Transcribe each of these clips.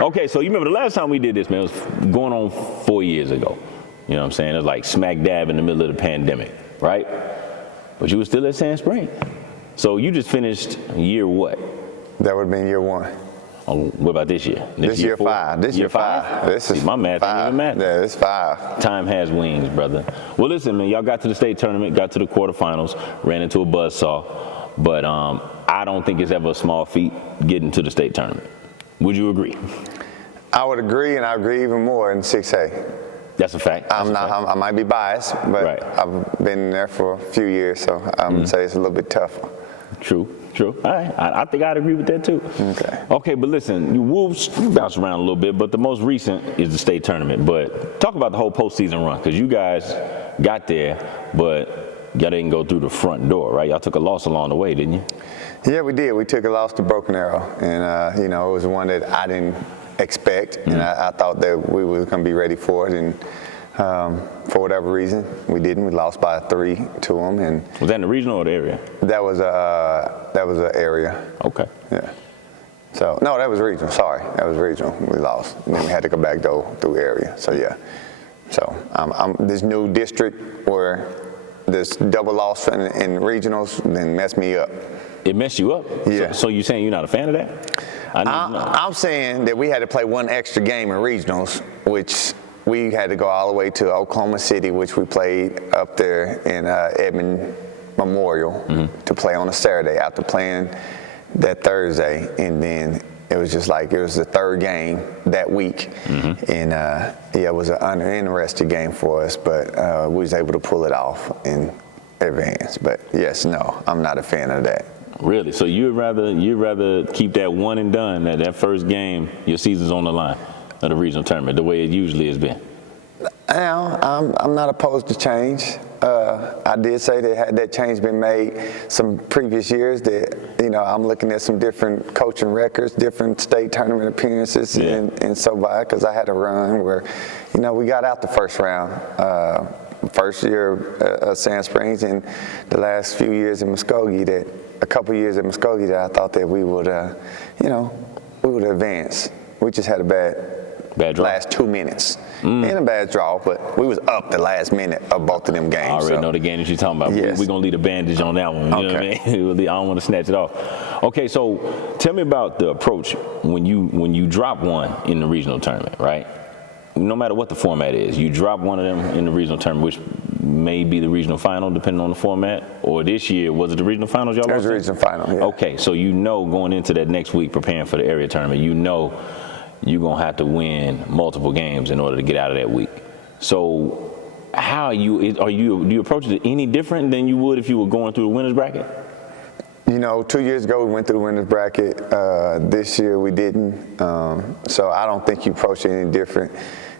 Okay, so you remember the last time we did this, man, it was going on 4 years ago. You know what I'm saying? It was like smack dab in the middle of the pandemic, right? But you were still at Sand Springs. So you just finished year what? That would have been year 1. Oh, what about this year? This year 4? 5. This year 5. This is my math 5. ain't even math. Yeah, it's 5. Time has wings, brother. Well, listen, man, y'all got to the state tournament, got to the quarterfinals, ran into a buzzsaw, but I don't think it's ever a small feat getting to the state tournament. Would you agree? I would agree, and I agree even more in 6A. That's a fact. I might be biased, but right. I've been there for a few years, so I would say it's a little bit tougher. True. All right. I think I'd agree with that too. Okay, but listen, you Wolves bounce around a little bit, but the most recent is the state tournament. But talk about the whole postseason run, because you guys got there, but y'all didn't go through the front door, right? Y'all took a loss along the way, didn't you? Yeah, we did. We took a loss to Broken Arrow, and it was one that I didn't expect, and I thought that we were going to be ready for it, and for whatever reason, we didn't. We lost by 3 to them. And was that in the regional or the area? That was an area. Okay. Yeah. So no, that was regional. Sorry, that was regional. We lost, and then we had to go back through area. So yeah. So this new district where this double loss in regionals then messed me up. It messed you up? Yeah. So you saying you're not a fan of that? I'm saying that we had to play one extra game in regionals, which we had to go all the way to Oklahoma City, which we played up there in Edmond Memorial to play on a Saturday after playing that Thursday. And then it was just like it was the third game that week. And it was an interesting game for us, but we was able to pull it off in advance. But yes, no, I'm not a fan of that. Really? So you'd rather keep that one and done, that first game, your season's on the line of the regional tournament, the way it usually has been? I'm not opposed to change. I did say that had that change been made some previous years, that I'm looking at some different coaching records, different state tournament appearances, and so by, because I had a run where, we got out the first round. First year at Sand Springs, and the last few years in Muskogee, a couple years at Muskogee, that I thought that we would, we would advance. We just had a bad draw. Last 2 minutes. And a bad draw, but we was up the last minute of both of them games. I already know the game that you're talking about. Yes. We're going to leave a bandage on that one. You know what I mean? I don't want to snatch it off. Okay, so tell me about the approach when you drop one in the regional tournament, right? No matter what the format is, you drop one of them in the regional tournament, which may be the regional final, depending on the format. Or this year, was it the regional finals y'all lost? It was the regional final, yeah. Okay, so going into that next week, preparing for the area tournament, you're going to have to win multiple games in order to get out of that week. So how do you approach it any different than you would if you were going through the winner's bracket? 2 years ago we went through the winner's bracket. This year we didn't. So I don't think you approach it any different.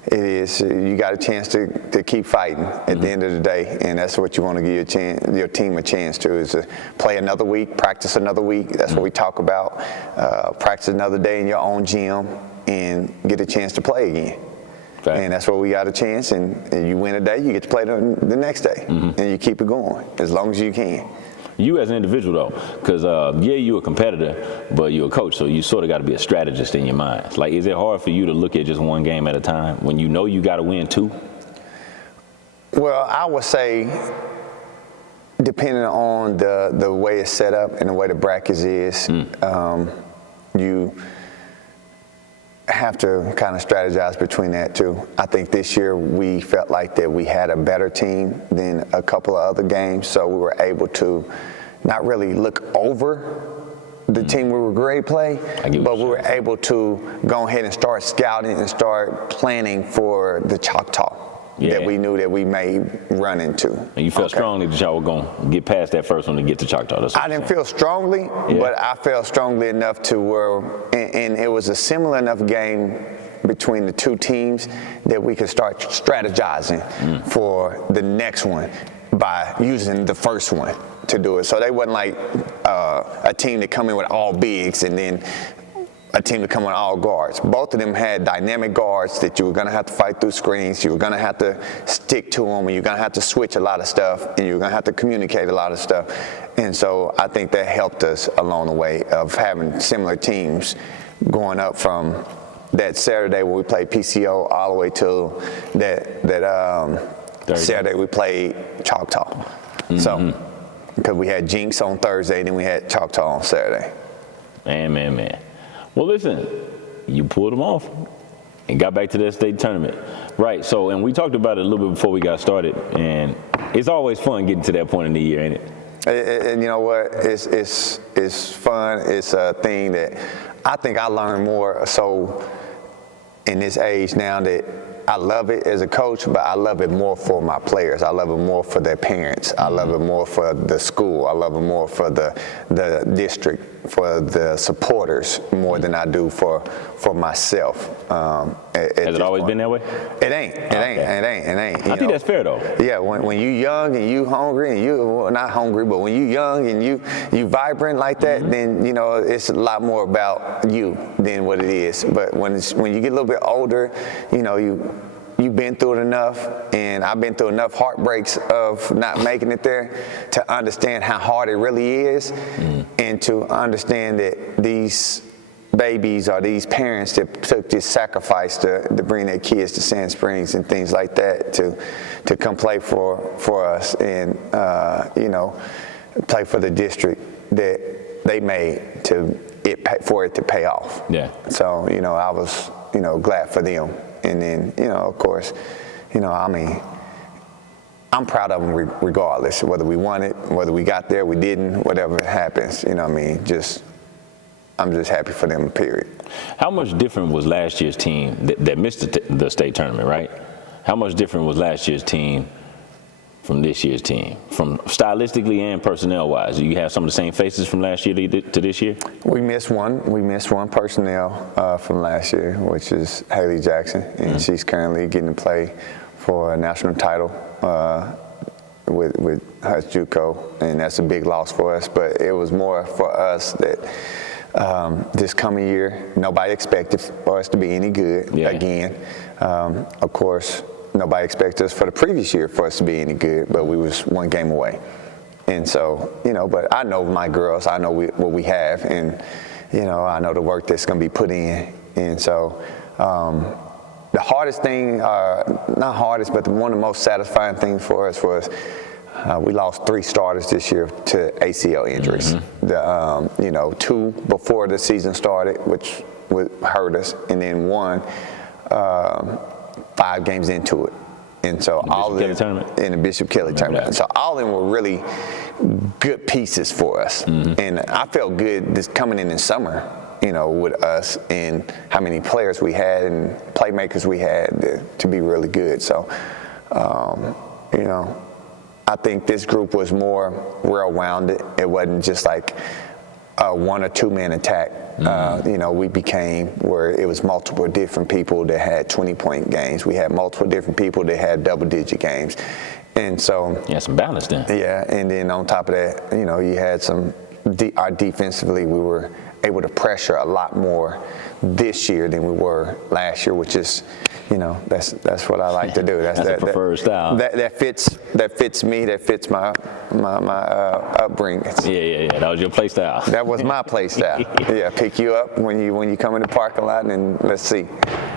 It is, you got a chance to keep fighting at the end of the day, and that's what you want to give your team a chance to, is to play another week, practice another week. That's what we talk about. Practice another day in your own gym and get a chance to play again. Okay. And that's where we got a chance, and you win a day, you get to play the next day, and you keep it going as long as you can. You as an individual, though, because, you're a competitor, but you're a coach, so you sort of got to be a strategist in your mind. Like, is it hard for you to look at just one game at a time when you know you got to win 2? Well, I would say, depending on the way it's set up and the way the brackets is, you have to kind of strategize between that too. I think this year we felt like that we had a better team than a couple of other games, so we were able to not really look over the team we were great play, but we were able to go ahead and start scouting and start planning for the Choctaw that we knew that we may run into. And you felt strongly that y'all were going to get past that first one to get to Choctaw. I didn't feel strongly, but I felt strongly enough to where, and it was a similar enough game between the two teams that we could start strategizing for the next one by using the first one to do it. So they wasn't like a team that come in with all bigs and then a team to come with all guards. Both of them had dynamic guards that you were going to have to fight through screens. You were going to have to stick to them, and you're going to have to switch a lot of stuff, and you're going to have to communicate a lot of stuff. And so I think that helped us along the way of having similar teams going up from, that Saturday when we played PCO all the way till that Saturday we played Choctaw. Mm-hmm. So, because we had Jinx on Thursday, then we had Choctaw on Saturday. Man. Well, listen, you pulled them off and got back to that state tournament. Right, so, and we talked about it a little bit before we got started, and it's always fun getting to that point in the year, ain't it? And you know what? It's fun. It's a thing that I think I learned more so in this age now that I love it as a coach, but I love it more for my players. I love it more for their parents. I love it more for the school. I love it more for the district, for the supporters more than I do for myself. Has it always been that way? It ain't. It ain't. I think that's fair though. Yeah, when you young and you hungry and you not hungry, but when you young and you vibrant like that, then it's a lot more about you than what it is. But when you get a little bit older, you've been through it enough, and I've been through enough heartbreaks of not making it there to understand how hard it really is, and to understand that these babies or these parents that took this sacrifice to bring their kids to Sand Springs and things like that to come play for us and play for the district that they made for it to pay off. Yeah. So I was glad for them. And then, of course, I'm proud of them regardless, whether we won it, whether we got there, we didn't, whatever happens, I'm just happy for them, period. How much different was last year's team that missed the state tournament, right? How much different was last year's team from this year's team, from stylistically and personnel-wise? Do you have some of the same faces from last year to this year? We missed one. We missed one personnel from last year, which is Haley Jackson, and she's currently getting to play for a national title with Hutch JUCO, and that's a big loss for us. But it was more for us that this coming year, nobody expected for us to be any good again. Of course, nobody expected us for the previous year for us to be any good, but we was one game away. And so, but I know my girls, I know what we have, and, I know the work that's going to be put in. And so the hardest thing, not hardest, but one of the most satisfying things for us was we lost 3 starters this year to ACL injuries. The 2 before the season started, which would hurt us, and then 1 5 games into it. And so all of them in the Bishop Kelly tournament. And so all of them were really good pieces for us. And I felt good this coming in summer, with us and how many players we had and playmakers we had to be really good. So, I think this group was more well-rounded. It wasn't just like a 1 or 2 man attack. We became where it was multiple different people that had 20-point games. We had multiple different people that had double-digit games. And so... Yeah, some balance then. Yeah, and then on top of that, you had our defensively, we were able to pressure a lot more this year than we were last year, which is, that's what I like to do. That's the preferred style. That fits me. That fits my upbringing. Yeah. That was your play style. That was my play style. Yeah, pick you up when you come in the parking lot, and let's see.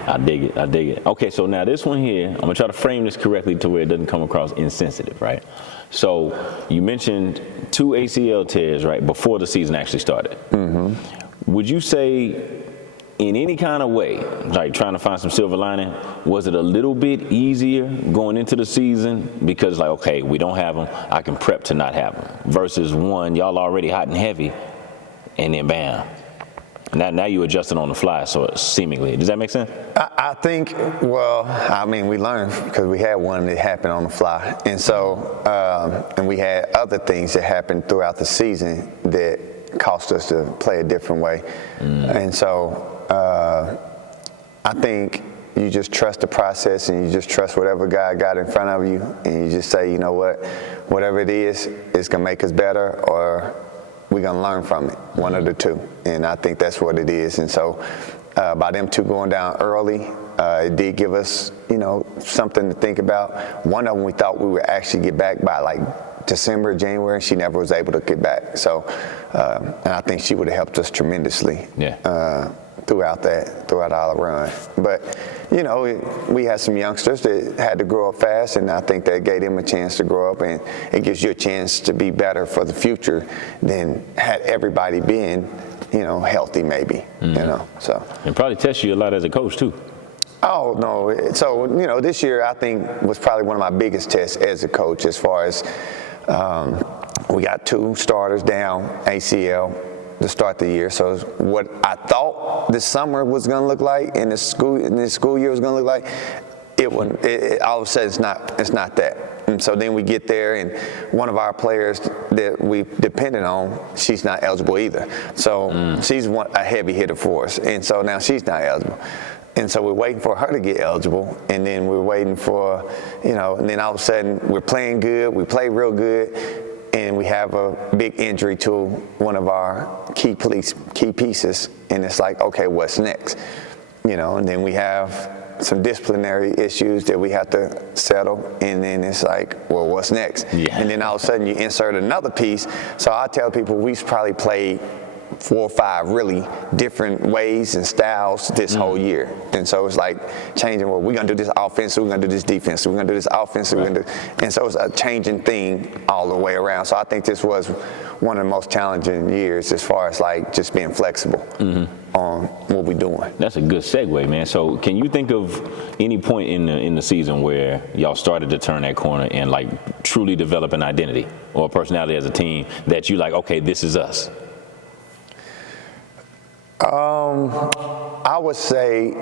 I dig it. Okay, so now this one here, I'm gonna try to frame this correctly to where it doesn't come across insensitive, right? So you mentioned 2 ACL tears, right, before the season actually started. Would you say, in any kind of way, like trying to find some silver lining, was it a little bit easier going into the season because, like, okay, we don't have them, I can prep to not have them, versus one, y'all already hot and heavy, and then bam. Now you adjusting on the fly, so seemingly. Does that make sense? I think, we learned because we had one that happened on the fly. And so, and we had other things that happened throughout the season that caused us to play a different way. And so, I think you just trust the process, and you just trust whatever God got in front of you, and you just say, whatever it is, it's going to make us better, or we're going to learn from it, one of the two. And I think that's what it is. And so by them 2 going down early, it did give us, something to think about. One of them we thought we would actually get back by like December, January, and she never was able to get back. So, and I think she would have helped us tremendously. throughout our run. But, you know, we had some youngsters that had to grow up fast, and I think that gave them a chance to grow up, and it gives you a chance to be better for the future than had everybody been, you know, healthy maybe, you know, so. And probably test you a lot as a coach too. Oh, no. So, you know, this year I think was probably one of my biggest tests as a coach as far as we got 2 starters down ACL to start the year. So what I thought this summer was going to look like and the school year was going to look like, it wouldn't. All of a sudden it's not that. And so then we get there, and one of our players that we depended on, she's not eligible either. So she's a heavy hitter for us, and so now she's not eligible. And so we're waiting for her to get eligible, and then we're waiting for, you know, and then all of a sudden we're playing good, we play real good, and we have a big injury to one of our key pieces, and it's like, okay, what's next? You know, and then we have some disciplinary issues that we have to settle, and then it's like, well, what's next? Yeah. And then all of a sudden you insert another piece. So I tell people we've probably played 4 or 5 really different ways and styles this whole year. And so it's like changing, well, we're going to do this offense, we're going to do this defense, we're going to do this offense, we're going to do, and so it's a changing thing all the way around. So I think this was one of the most challenging years as far as like just being flexible on what we're doing. That's a good segue, man. So can you think of any point in the season where y'all started to turn that corner and like truly develop an identity or a personality as a team that you like, okay, this is us? I would say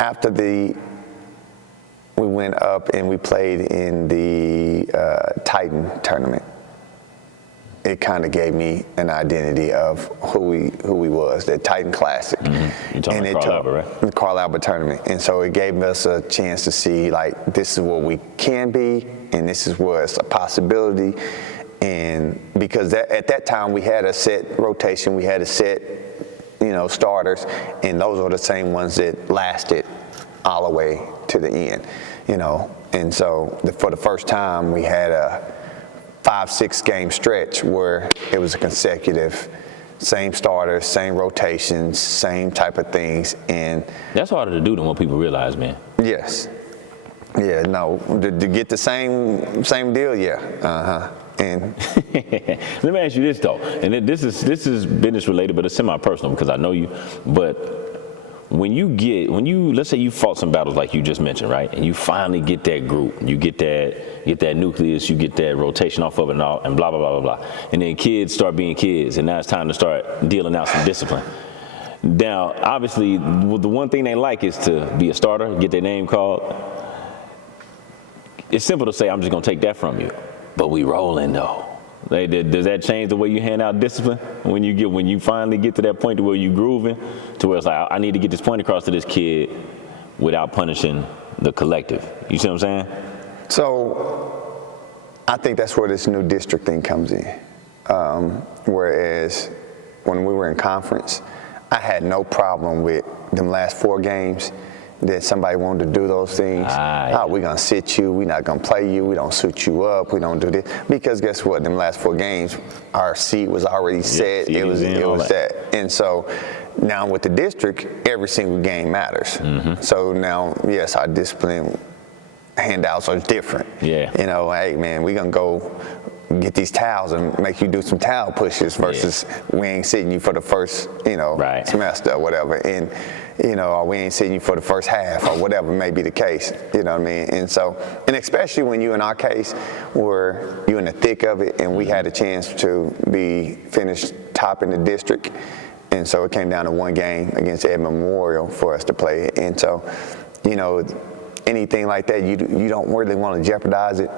after we went up and we played in the Titan tournament, it kind of gave me an identity of who we was, that Titan Classic. You're talking about Carl Albert, right? The Carl Albert tournament. And so it gave us a chance to see, like, this is what we can be, and this is what's a possibility. And because at that time we had a set rotation, we had a set, you know, starters, and those are the same ones that lasted all the way to the end, you know. And so for the first time we had a 5-6 game stretch where it was a consecutive same starters, same rotations, same type of things. And that's harder to do than what people realize, man. Yes. Yeah, no, to get the same deal, yeah. And let me ask you this though, and this is business related, but it's semi-personal because I know you. But when you let's say you fought some battles like you just mentioned, right, and you finally get that group, you get that nucleus, you get that rotation off of it and blah blah blah blah blah, and then kids start being kids, and now it's time to start dealing out some discipline. Now, obviously, the one thing they like is to be a starter, get their name called. It's simple to say, I'm just gonna take that from you. But we rolling though. Does that change the way you hand out discipline when you finally get to that point to where you grooving, to where it's like, I need to get this point across to this kid without punishing the collective? You see what I'm saying? So I think that's where this new district thing comes in. Whereas when we were in conference, I had no problem with them last 4 games. That somebody wanted to do those things. Yeah. We're going to sit you. We're not going to play you. We don't suit you up. We don't do this. Because guess what? Them last 4 games, our seat was already set. It was that. And so now with the district, every single game matters. So now, yes, our discipline handouts are different. Yeah. You know, hey, man, we're going to go get these towels and make you do some towel pushes versus we ain't sitting you for the first, you know, semester or whatever. And, you know, or we ain't sitting you for the first half or whatever may be the case, you know what I mean? And so, and especially when you, in our case, were you in the thick of it and we had a chance to be finished top in the district. And so it came down to 1 game against Edmond Memorial for us to play. And so, you know, anything like that, you don't really want to jeopardize it.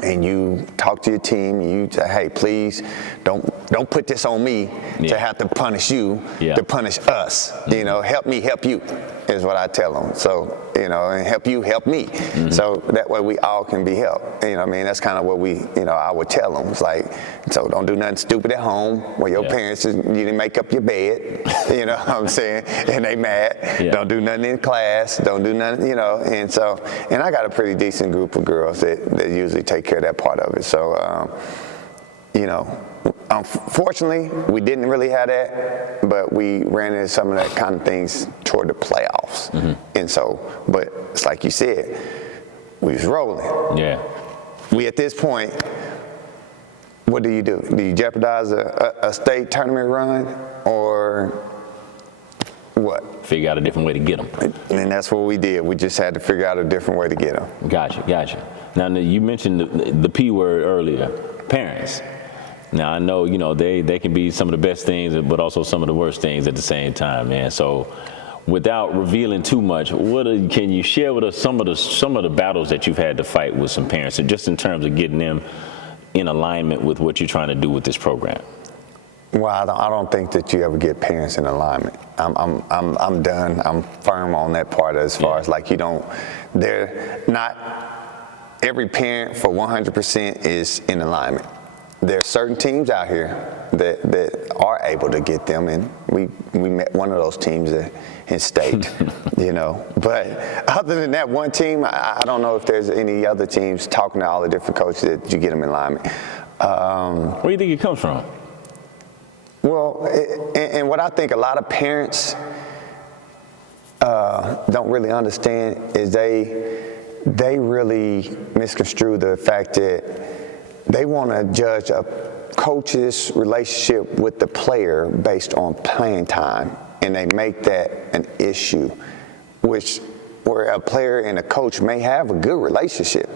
And you talk to your team, you say, hey, please don't put this on me to have to punish you, to punish us. You know, help me help you is what I tell them. So, you know, and help you help me. So that way we all can be helped. You know what I mean? That's kind of what I would tell them. It's like, so don't do nothing stupid at home where your parents, you didn't make up your bed, you know what I'm saying? And they mad. Don't do nothing in class. Don't do nothing, you know. And so, and I got a pretty decent group of girls that usually take care of that part of it. So, you know, unfortunately, we didn't really have that, but we ran into some of that kind of things toward the playoffs. And so, but it's like you said, we was rolling. Yeah. We at this point, what do? Do you jeopardize a state tournament run, or what? Figure out a different way to get them. And that's what we did. We just had to figure out a different way to get them. Gotcha. Now, you mentioned the P word earlier, parents. Now, I know, you know, they can be some of the best things, but also some of the worst things at the same time, man. So, without revealing too much, can you share with us some of the battles that you've had to fight with some parents, and just in terms of getting them in alignment with what you're trying to do with this program? Well, I don't think that you ever get parents in alignment. I'm done. I'm firm on that part as far as like they're not every parent for 100% is in alignment. There are certain teams out here that are able to get them, and we met one of those teams in state, you know. But other than that one team, I don't know if there's any other teams talking to all the different coaches that you get them in alignment. Where do you think it comes from? Well, and what I think a lot of parents don't really understand is they really misconstrue the fact that they want to judge a coach's relationship with the player based on playing time, and they make that an issue, where a player and a coach may have a good relationship,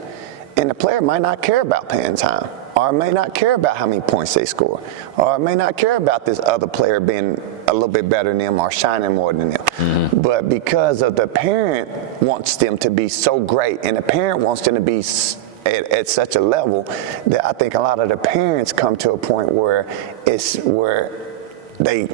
and the player might not care about playing time, or may not care about how many points they score, or may not care about this other player being a little bit better than them or shining more than them. But because of the parent wants them to be so great, and the parent wants them to be at such a level, that I think a lot of the parents come to a point where they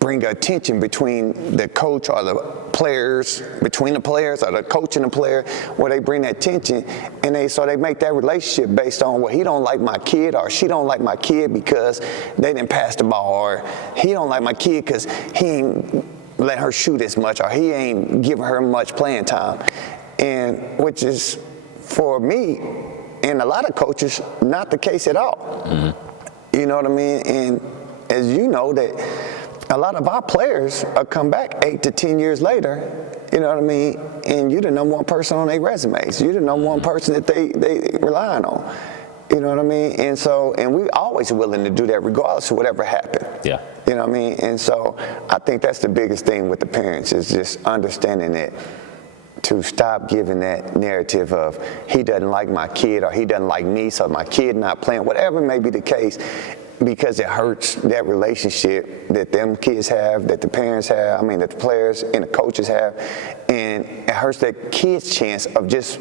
bring a tension between the coach or the players, between the players or the coach and the player, where they bring that tension, and they make that relationship based on, well, he don't like my kid, or she don't like my kid because they didn't pass the ball, or he don't like my kid because he ain't let her shoot as much, or he ain't giving her much playing time, and which is, for me and a lot of coaches, not the case at all. You know what I mean? And as you know, that a lot of our players come back 8 to 10 years later, you know what I mean? And you're the number one person on their resumes. You're the number one person that they relying on. You know what I mean? And we always willing to do that regardless of whatever happened. Yeah. You know what I mean? And so I think that's the biggest thing with the parents, is just understanding that, to stop giving that narrative of he doesn't like my kid, or he doesn't like me, so my kid not playing, whatever may be the case, because it hurts that relationship that them kids have, that the parents have, that the players and the coaches have, and it hurts that kid's chance of just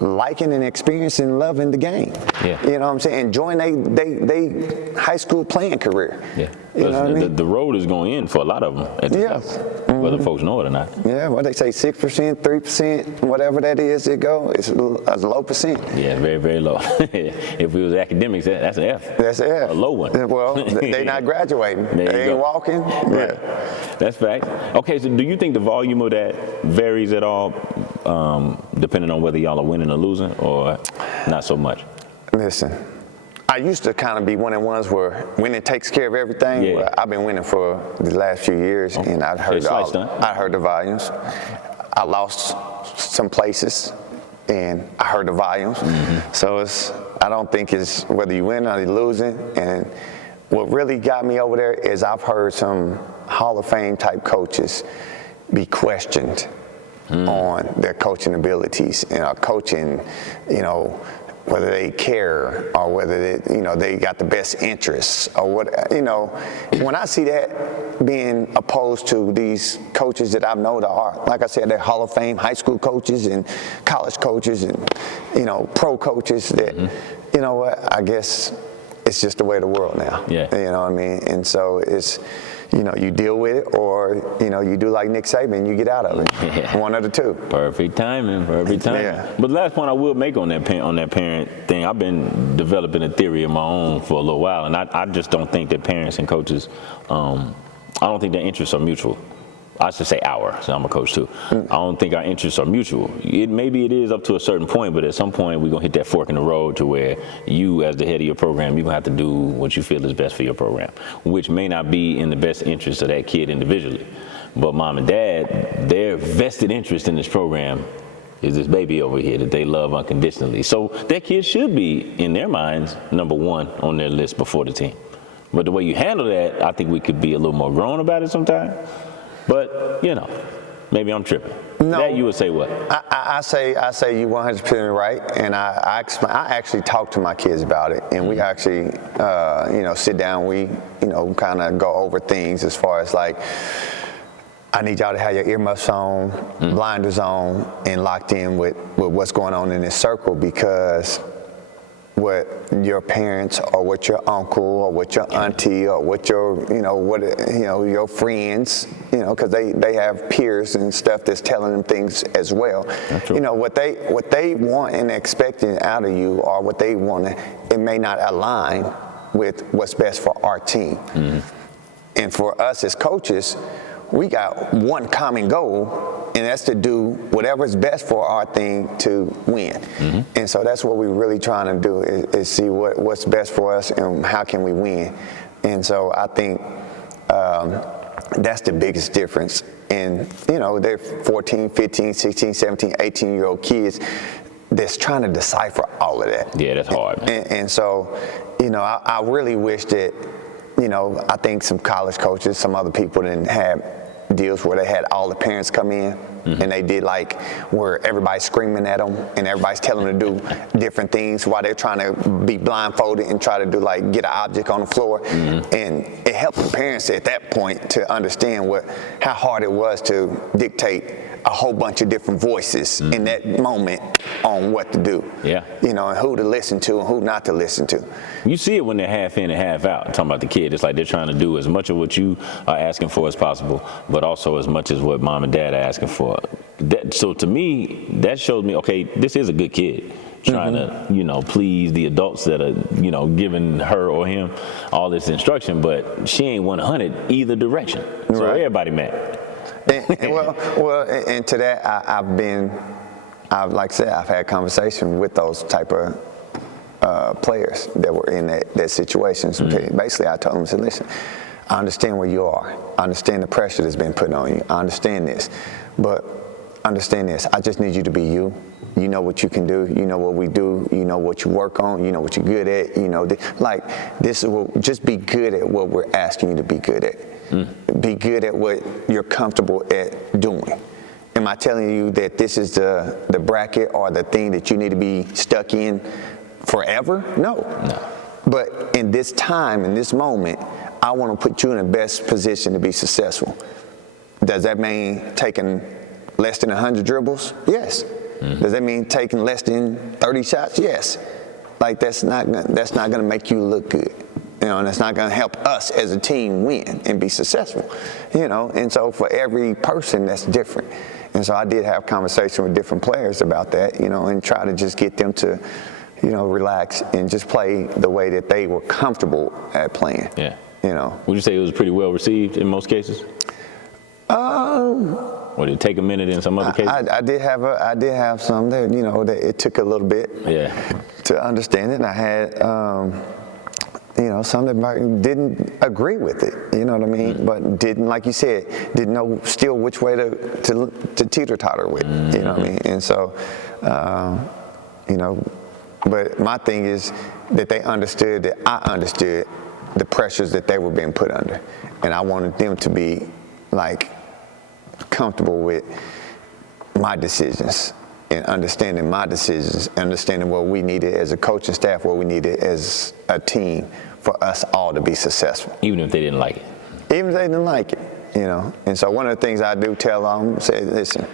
liking and experiencing and loving the game. Yeah. You know what I'm saying? Enjoying they high school playing career. Yeah. You know what I mean? The road is going in for a lot of them at the top, whether folks know it or not. Yeah, what they say, 6%, 3%, whatever that is, it's a low percent. Yeah, very, very low. If it was academics, that's an F. That's an F. A low one. Well, they not graduating. They ain't walking. Right. Yeah. That's fact. Okay, so do you think the volume of that varies at all, depending on whether y'all are winning or losing, or not so much? Listen, I used to kind of be one of the ones where winning takes care of everything. Yeah. But I've been winning for the last few years, and I heard the volumes. I lost some places, and I heard the volumes. So I don't think it's whether you win or you're losing. And what really got me over there is I've heard some Hall of Fame type coaches be questioned on their coaching abilities and coaching, whether they care or whether they got the best interests or what, when I see that being opposed to these coaches that I've known that are, like I said, they're Hall of Fame high school coaches and college coaches and, pro coaches that, you know what, I guess it's just the way of the world now. Yeah. You know what I mean? And so it's, you deal with it, or, you do like Nick Saban, you get out of it. Yeah. One of the two. Perfect timing. Yeah. But the last point I will make on that parent thing, I've been developing a theory of my own for a little while, and I just don't think that parents and coaches, I don't think their interests are mutual. I should say our, so I'm a coach too. I don't think our interests are mutual. Maybe it is up to a certain point, but at some point we're going to hit that fork in the road to where you, as the head of your program, you're going to have to do what you feel is best for your program, which may not be in the best interest of that kid individually. But mom and dad, their vested interest in this program is this baby over here that they love unconditionally. So that kid should be, in their minds, number one on their list before the team. But the way you handle that, I think we could be a little more grown about it sometimes. But, maybe I'm tripping. No, that you would say what? I say you 100% right, and I actually talk to my kids about it, and we actually, sit down, we, kind of go over things as far as like, I need y'all to have your earmuffs on, blinders on, and locked in with what's going on in this circle, because what your parents or what your uncle or what your auntie or what your your friends, because they have peers and stuff that's telling them things as well. What they want and expecting out of you, or what they want, it may not align with what's best for our team. And for us as coaches, we got one common goal, and that's to do whatever's best for our thing to win. And so that's what we're really trying to do, is see what's best for us and how can we win. And so I think that's the biggest difference. And, they're 14, 15, 16, 17, 18-year-old kids that's trying to decipher all of that. Yeah, that's hard, man. And so, I really wish that, I think some college coaches, some other people didn't have deals where they had all the parents come in and they did like where everybody's screaming at them and everybody's telling them to do different things while they're trying to be blindfolded and try to do like get an object on the floor. And it helped the parents at that point to understand how hard it was to dictate a whole bunch of different voices in that moment on what to do. Yeah. And who to listen to and who not to listen to. You see it when they're half in and half out. I'm talking about the kid. It's like they're trying to do as much of what you are asking for as possible, but also as much as what mom and dad are asking for. So to me, that shows me, okay, this is a good kid trying to, please the adults that are, giving her or him all this instruction, but she ain't 100 either direction. So everybody mad. And to that, I've had conversations with those type of players that were in that situations. Basically, I told them, I said, listen, I understand where you are. I understand the pressure that's been put on you. I understand this. But understand this, I just need you to be you. You know what you can do. You know what we do. You know what you work on. You know what you're good at. This is just be good at what we're asking you to be good at. Be good at what you're comfortable at doing. Am I telling you that this is the bracket or the thing that you need to be stuck in forever? No. But in this time, in this moment, I want to put you in the best position to be successful. Does that mean taking less than 100 dribbles? Yes. Does that mean taking less than 30 shots? Yes. That's not going to make you look good. And that's not going to help us as a team win and be successful. And so for every person, that's different. And so I did have conversation with different players about that, and try to just get them to, relax and just play the way that they were comfortable at playing. Yeah. Would you say it was pretty well received in most cases? Or did it take a minute in some other cases? I did have some that, that it took a little bit to understand it. And I had, some that didn't agree with it, you know what I mean? But didn't, like you said, didn't know still which way to teeter-totter with, you know what I mean? And so, but my thing is that they understood that I understood the pressures that they were being put under. And I wanted them to be, comfortable with my decisions and understanding my decisions, understanding what we needed as a coaching staff, what we needed as a team for us all to be successful. Even if they didn't like it? Even if they didn't like it, And so one of the things I do tell them, say, listen,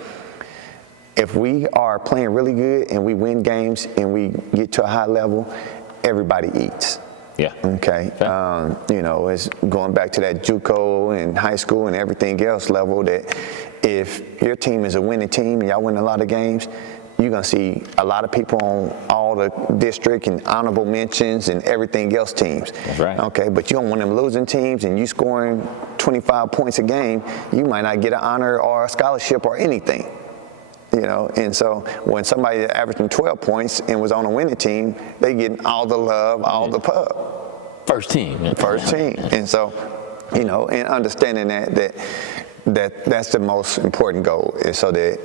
if we are playing really good and we win games and we get to a high level, everybody eats. Yeah. Okay. It's going back to that JUCO and high school and everything else level, that if your team is a winning team and y'all win a lot of games, you're going to see a lot of people on all the district and honorable mentions and everything else teams. That's right. Okay, but you don't want them losing teams and you scoring 25 points a game, you might not get an honor or a scholarship or anything. And so when somebody averaging 12 points and was on a winning team, they getting all the love, all the pub. First team. And so, and understanding that's the most important goal, is so that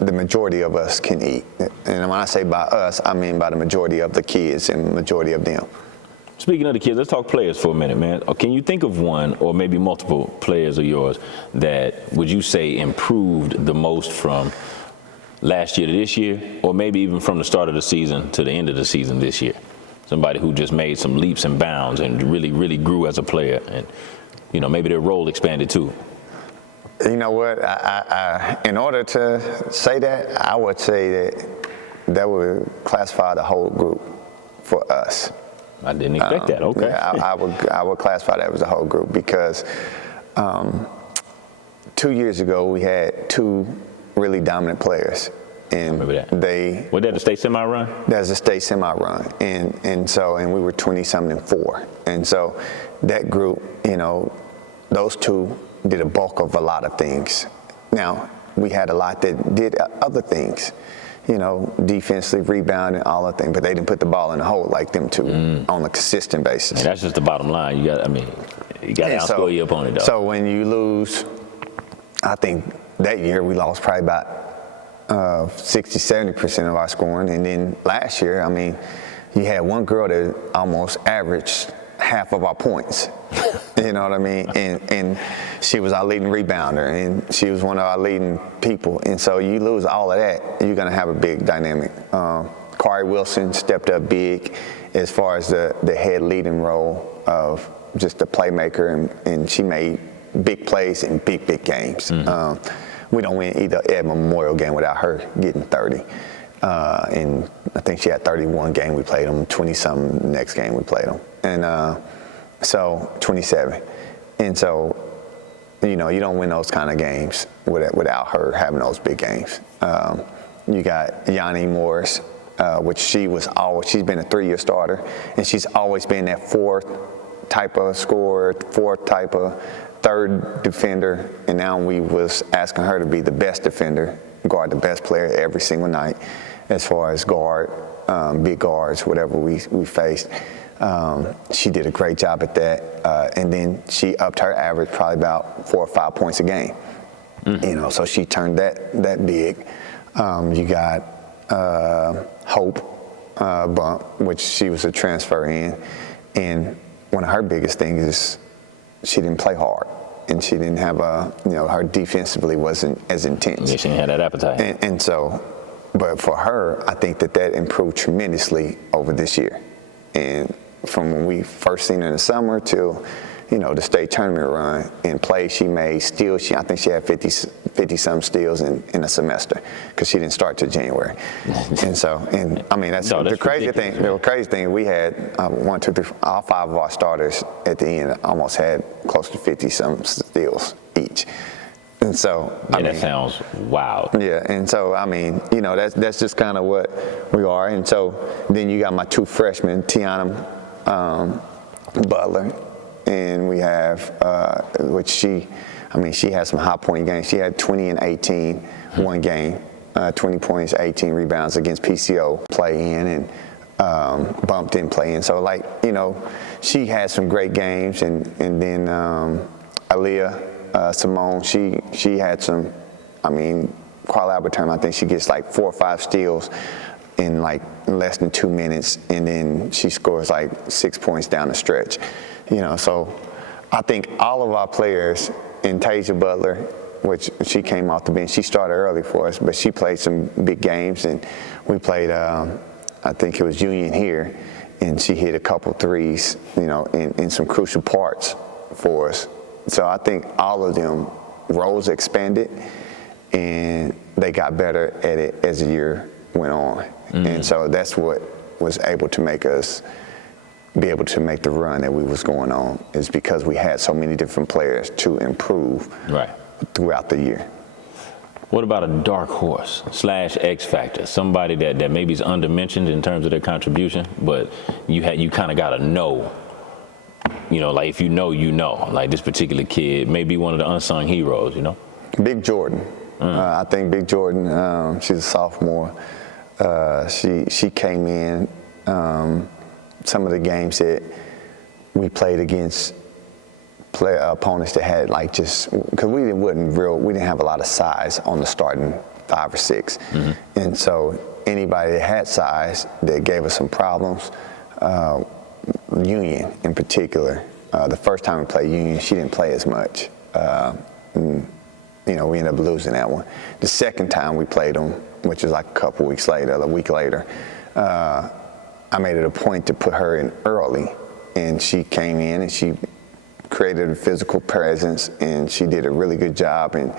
the majority of us can eat. And when I say by us, I mean by the majority of the kids and the majority of them. Speaking of the kids, let's talk players for a minute, man. Can you think of one or maybe multiple players of yours that would you say improved the most from last year to this year, or maybe even from the start of the season to the end of the season this year? Somebody who just made some leaps and bounds and really, really grew as a player, and maybe their role expanded too. You know what? I in order to say that, I would say that would classify the whole group for us. I didn't expect that. Okay. Yeah, I would classify that as a whole group, because 2 years ago we had two really dominant players, and remember that. Was that the state semi-run? That's a state semi-run, and we were 20-something and 4, and so that group, those two did a bulk of a lot of things. Now we had a lot that did other things. Defensively, rebounding, all that thing, but they didn't put the ball in the hole like them two on a consistent basis. And that's just the bottom line. You got to outscore your opponent, though. So when you lose, I think that year we lost probably about 60, 70% of our scoring. And then last year, you had one girl that almost averaged half of our points. You know what I mean? And she was our leading rebounder, and she was one of our leading people. And so you lose all of that, you're going to have a big dynamic. Kari Wilson stepped up big as far as the head leading role of just a playmaker, and she made big plays in big games. We don't win either Edmond Memorial game without her getting 30. And I think she had 31 game we played them, 20-something next game we played them. And so 27. And so, you don't win those kind of games without her having those big games. You got Yanni Morris, which she's been a 3-year starter, and she's always been that fourth type of scorer, fourth type of third defender, and now we was asking her to be the best defender, guard the best player every single night as far as guard, big guards, whatever we faced. She did a great job at that, and then she upped her average probably about 4 or 5 points a game. So she turned that big. You got Hope Bump, which she was a transfer in, and one of her biggest things is she didn't play hard, and she didn't have her defensively wasn't as intense. Yeah, she didn't have that appetite. And so, but for her, I think that improved tremendously over this year. And from when we first seen her in the summer till, the state tournament run and play she made, steals, I think she had 50-some steals in a semester, because she didn't start till January. And so, that's the crazy thing. The crazy thing, we had 1, 2, 3, all 5 of our starters at the end almost had close to 50-some steals each. And so, that sounds wild. Yeah, and so, that's just kind of what we are. And so then you got my 2 freshmen, Tiana Butler, and we have, which she had some high point games. She had 20 and 18 one game, 20 points, 18 rebounds against PCO play in, and Bump didn't play in. So, she had some great games, and then Aaliyah Simone, she had some, Carl Albert term, I think she gets 4 or 5 steals in less than 2 minutes, and then she scores 6 points down the stretch. So I think all of our players, and Tasia Butler, which she came off the bench, she started early for us, but she played some big games, and we played, I think it was Union here, and she hit a couple threes, in some crucial parts for us. So I think all of them roles expanded, and they got better at it as the year went on. And so that's what was able to make us be able to make the run that we was going on, is because we had so many different players to improve throughout the year. What about a dark horse / X factor? Somebody that maybe is undermentioned in terms of their contribution, but you kind of got to know. You know, like if you know, like this particular kid may be one of the unsung heroes, you know? Big Jordan. I think Big Jordan, she's a sophomore. She came in, some of the games that we played against opponents that had like just, because we didn't have a lot of size on the starting 5 or 6. And so anybody that had size that gave us some problems, Union in particular, the first time we played Union, she didn't play as much. You know, we ended up losing that one. The second time we played them, which was like a week later, I made it a point to put her in early, and she came in and she created a physical presence, and she did a really good job and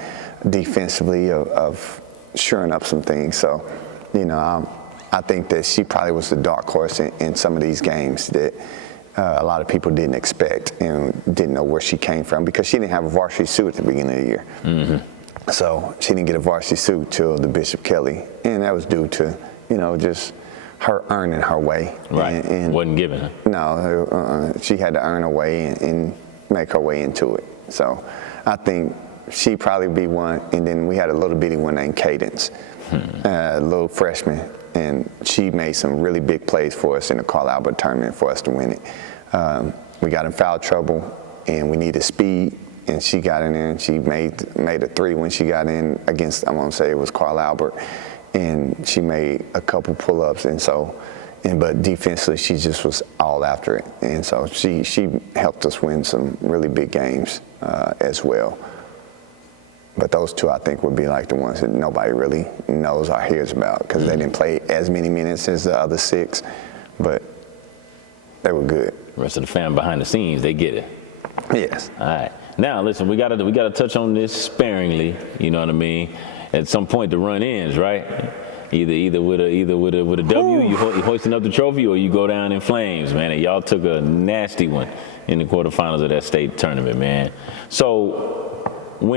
defensively of shoring up some things. So, you know, I think that she probably was the dark horse in some of these games that a lot of people didn't expect and didn't know where she came from, because she didn't have a varsity suit at the beginning of the year. So she didn't get a varsity suit till the Bishop Kelly, and that was due to, you know, just her earning her way. Right, and wasn't given her. No, she had to earn her way and make her way into it. So I think she'd probably be one, and then we had a little bitty one named Cadence, a little freshman, and she made some really big plays for us in the Carl Albert tournament for us to win it. We got in foul trouble, and we needed speed, and she got in there and she made a 3 when she got in against, I'm gonna say it was Carl Albert, and she made a couple pull-ups, and so, but defensively she just was all after it, and so she helped us win some really big games as well. But those two, I think, would be like the ones that nobody really knows or hears about, because they didn't play as many minutes as the other 6, but they were good. The rest of the fam behind the scenes, they get it. Yes. All right. Now, listen, we gotta touch on this sparingly. You know what I mean? At some point, the run ends, right? Either with a W, you hoisting up the trophy, or you go down in flames, man. And y'all took a nasty one in the quarterfinals of that state tournament, man. So. So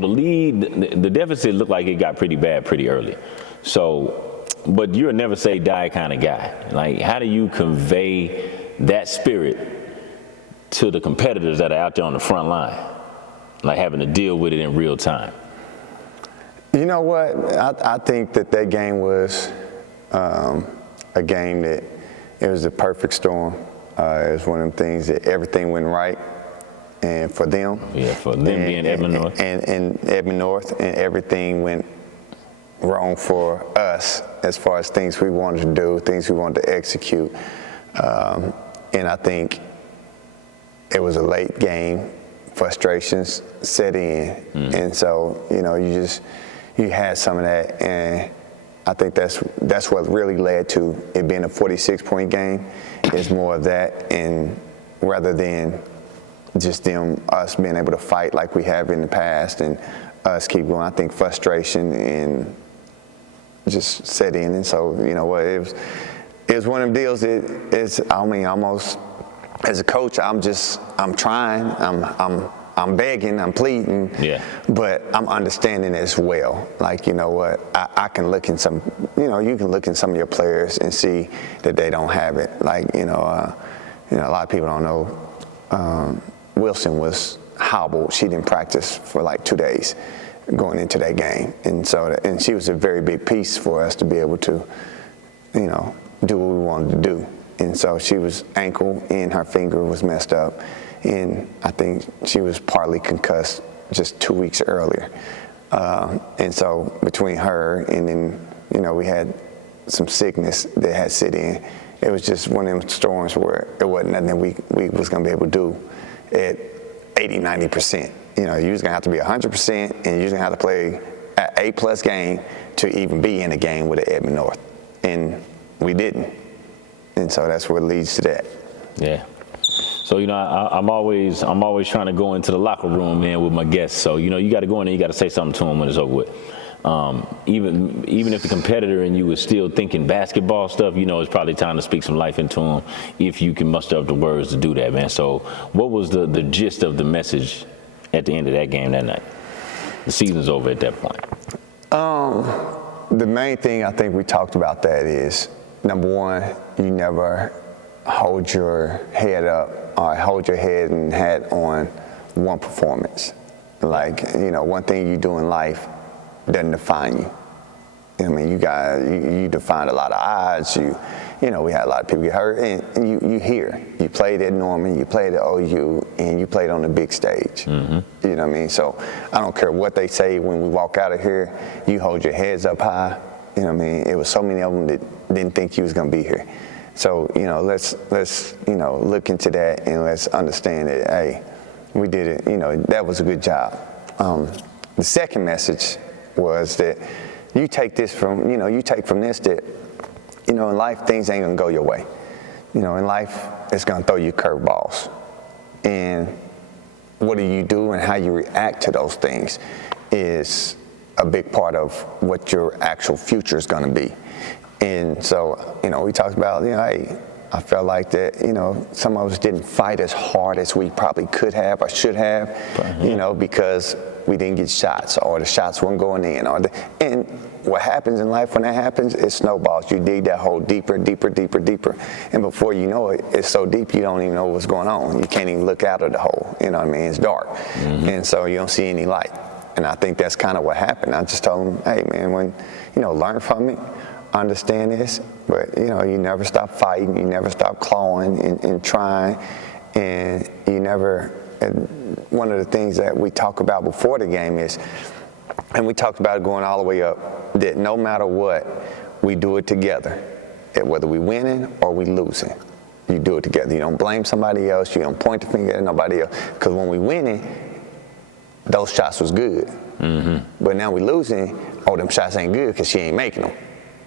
the lead, the deficit looked like it got pretty bad pretty early. So, but you're a never say die kind of guy. Like, how do you convey that spirit to the competitors that are out there on the front line, like having to deal with it in real time? You know what? I think that game was a game that it was a perfect storm. It was one of them things that everything went right. And for them, being Edmond North, and Edmond North, and everything went wrong for us as far as things we wanted to do, things we wanted to execute, and I think it was a late game. Frustrations set in, and so you know you had some of that, and I think that's what really led to it being a 46-point game. Is more of that, and rather than just us being able to fight like we have in the past and us keep going. I think frustration and just set in, and so you know what, it was one of them deals. Almost as a coach, I'm trying, I'm begging, I'm pleading, but I'm understanding as well. Like, you know what, I can look in some, you know, you can look in some of your players and see that they don't have it. Like, you know, a lot of people don't know. Wilson was hobbled. She didn't practice for like 2 days going into that game. And she was a very big piece for us to be able to, you know, do what we wanted to do. And so she was ankle and her finger was messed up. And I think she was partly concussed just 2 weeks earlier. And so between her and then, you know, we had some sickness that had set in. It was just one of them storms where it wasn't nothing we was going to be able to do at 80, 90%. You know, you was going to have to be 100%, and you was going to have to play an A+ game to even be in a game with an Edmond North. And we didn't. And so that's what leads to that. Yeah. So, you know, I'm always trying to go into the locker room, man, with my guests. So, you know, you got to go in there, you got to say something to them when it's over with. Even if the competitor and you was still thinking basketball stuff, you know, it's probably time to speak some life into them if you can muster up the words to do that, man. So what was the gist of the message at the end of that game that night? the season's over at that point? The main thing I think we talked about that is, number one, you never hold your head up or hold your head and hat on one performance. Like, one thing you do in life doesn't define you. I mean, you defined a lot of odds. We had a lot of people get hurt, and you played at Norman, you played at OU, and you played on the big stage. Mm-hmm. You know what I mean? So I don't care what they say when we walk out of here, you hold your heads up high. You know what I mean? It was so many of them that didn't think you was gonna be here. So, let's look into that, and let's understand that, hey, we did it, that was a good job. The second message was that you take from this that, in life, things ain't gonna go your way. In life, it's gonna throw you curveballs. And what do you do and how you react to those things is a big part of what your actual future is gonna be. And so, we talked about, hey, I felt like that, some of us didn't fight as hard as we probably could have or should have, because we didn't get shots, or the shots weren't going in, and what happens in life when that happens, it snowballs. You dig that hole deeper, deeper, deeper, deeper, and before you know it, it's so deep you don't even know what's going on. You can't even look out of the hole. You know what I mean? It's dark, and so you don't see any light. And I think that's kind of what happened. I just told him, hey man, learn from it, understand this, but you never stop fighting, you never stop clawing and trying, and you never. And one of the things that we talk about before the game is, and we talked about it going all the way up, that no matter what, we do it together. That whether we winning or we losing, you do it together. You don't blame somebody else. You don't point the finger at nobody else. Because when we winning, those shots was good. Mm-hmm. But now we losing, them shots ain't good because she ain't making them.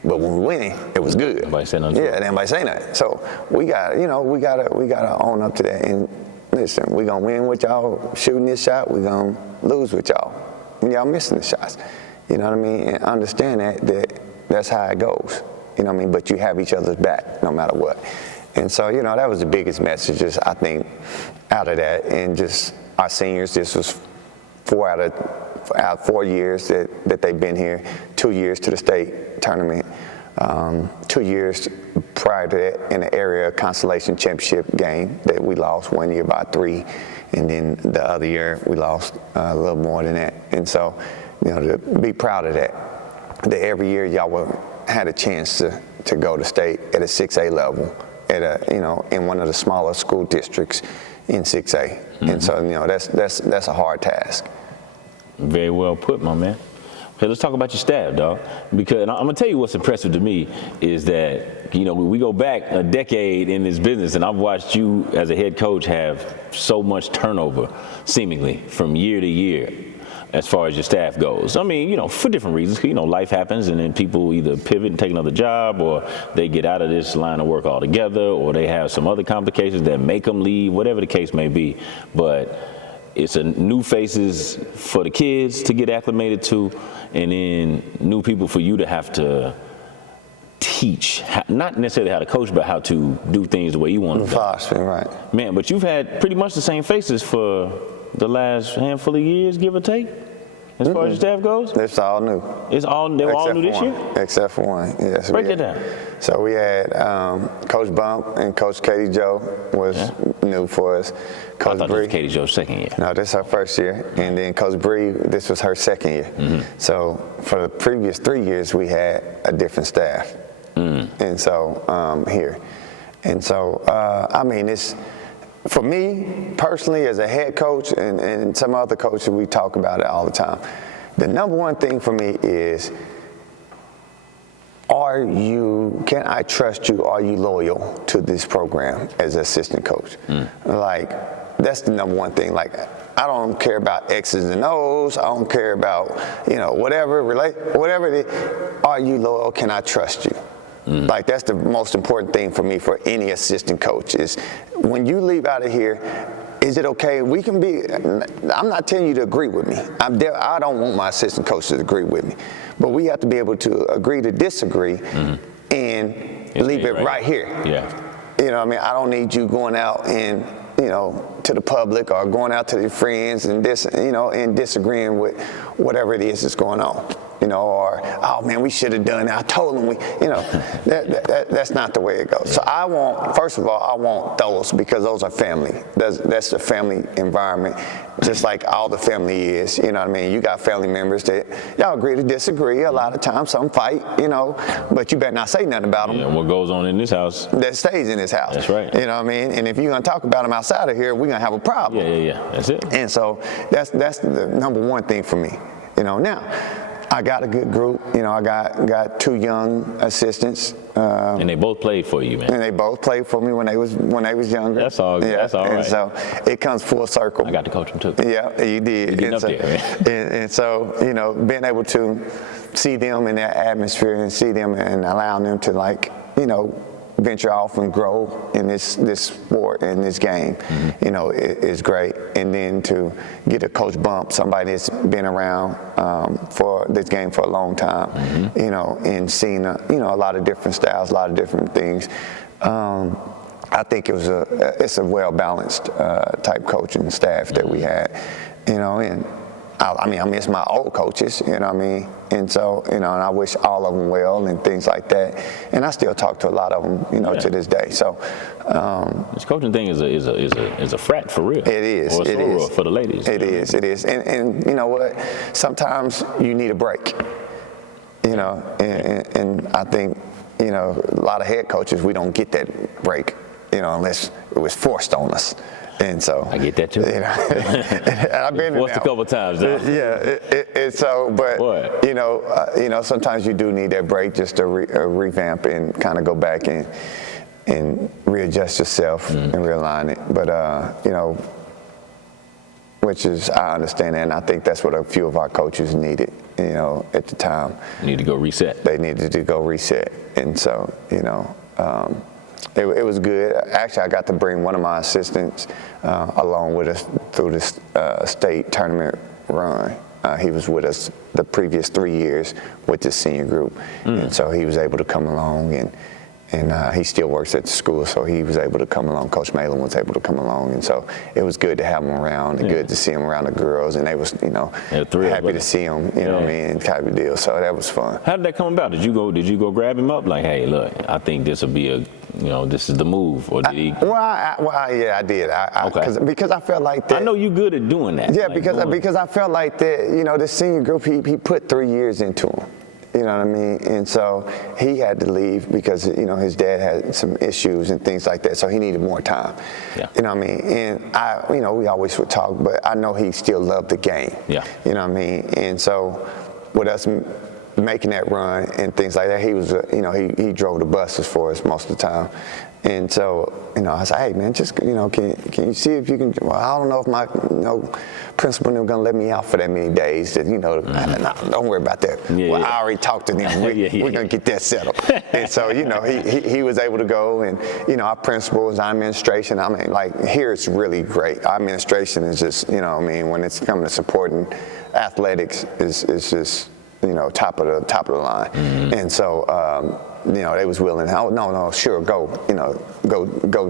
But when we winning, it was good. Nobody say nothing. Yeah, nobody say nothing. So we gotta own up to that. And listen, we gonna win with y'all shooting this shot. We gonna lose with y'all when y'all missing the shots. You know what I mean? And understand that's how it goes. You know what I mean? But you have each other's back no matter what. And so, that was the biggest messages, I think, out of that. And just our seniors, this was 4 out of 4 years that they've been here, 2 years to the state tournament, 2 years prior to that in the area Constellation Championship game that we lost 1 year by 3, and then the other year we lost a little more than that. And so, to be proud of that every year y'all had a chance to go to state at a 6A level, at in one of the smaller school districts in 6A. Mm-hmm. And so, that's a hard task. Very well put, my man. Okay, let's talk about your staff, dog. Because I'm gonna tell you what's impressive to me is that we go back a decade in this business, and I've watched you as a head coach have so much turnover, seemingly from year to year, as far as your staff goes. I mean, for different reasons. Life happens, and then people either pivot and take another job, or they get out of this line of work altogether, or they have some other complications that make them leave, whatever the case may be. But it's a new faces for the kids to get acclimated to, and then new people for you to have to teach, not necessarily how to coach, but how to do things the way you want to do. Right. Man, but you've had pretty much the same faces for the last handful of years, give or take, as far as your staff goes? It's all new. They're all new this year? Except for one, yes. Break it down. So we had Coach Bump and Coach Katie Joe was new for us. Coach I thought this was Katie Joe's second year. No, this is her first year. And then Coach Bree, this was her second year. Mm-hmm. So for the previous 3 years, we had a different staff. And so here. And so, it's, for me personally as a head coach and some other coaches, we talk about it all the time. The number one thing for me is, can I trust you? Are you loyal to this program as an assistant coach? Like, that's the number one thing. Like, I don't care about X's and O's. I don't care about, whatever it is. Are you loyal? Can I trust you? Like, that's the most important thing for me, for any assistant coach, is when you leave out of here, is it okay? We can be, I'm not telling you to agree with me. I don't want my assistant coach to agree with me. But we have to be able to agree to disagree and leave it right here. Yeah. I don't need you going out and, to the public or going out to their friends and and disagreeing with whatever it is that's going on. Or, oh man, we should have done it. I told them that's not the way it goes. So first of all, I want those because those are family. That's the family environment, just like all the family is. You know what I mean? You got family members that y'all agree to disagree. A lot of times, some fight. But you better not say nothing about them. Yeah, what goes on in this house that stays in this house. That's right. You know what I mean? And if you're gonna talk about them outside of here, we're gonna have a problem. Yeah. That's it. And so that's the number one thing for me. Now, I got a good group. I got 2 young assistants. And they both played for you, man. And they both played for me when they was younger. That's all. Yeah. That's all right. And so it comes full circle. I got to coach them too. Yeah, you did. Getting up there, and so being able to see them in that atmosphere and see them and allowing them to venture off and grow in this sport and this game, is great. And then to get a coach bump, somebody that's been around for this game for a long time, and seen a lot of different styles, a lot of different things. I think it's a well balanced type coaching staff that we had, and I miss my old coaches, and so, and I wish all of them well and things like that. And I still talk to a lot of them, to this day. So, this coaching thing is a frat for real. It is. Or a it is for the ladies. It is. And you know what? Sometimes you need a break. And I think, a lot of head coaches, we don't get that break, unless it was forced on us. And so I get that too. I've been forced a couple times. Yeah. So, but sometimes you do need that break just to revamp and kind of go back and readjust yourself and realign it. But which is, I understand that, and I think that's what a few of our coaches needed. At the time. Need to go reset. They needed to go reset, and so It was good. Actually, I got to bring one of my assistants along with us through this state tournament run. He was with us the previous 3 years with the senior group, and so he was able to come along, and he still works at the school, so he was able to come along. Coach Malin was able to come along, and so it was good to have him around, and good to see him around the girls, and they was, happy to see him, you know what I mean, type of deal. So that was fun. How did that come about? Did you go grab him up like, hey, look, I think this will be this is the move, or did he? I did. Okay. Because I felt like that. I know you good at doing that. Yeah, because I felt like that. The senior group, he put 3 years into him. You know what I mean? And so he had to leave because, his dad had some issues and things like that. So he needed more time. Yeah. You know what I mean? And we always would talk, but I know he still loved the game. Yeah. You know what I mean? And so with us making that run and things like that, he was, he drove the buses for us most of the time. And so, I said, hey, man, just, can you see if you can, well, I don't know if my, principal knew going to let me out for that many days. That, nah, don't worry about that. Yeah, well, I already talked to them. We're going to get that settled. And so, he was able to go, and, our principals, our administration, here it's really great. Our administration is just, when it's coming to supporting athletics is just, top of the line. And so, they was willing. Oh, no, sure, go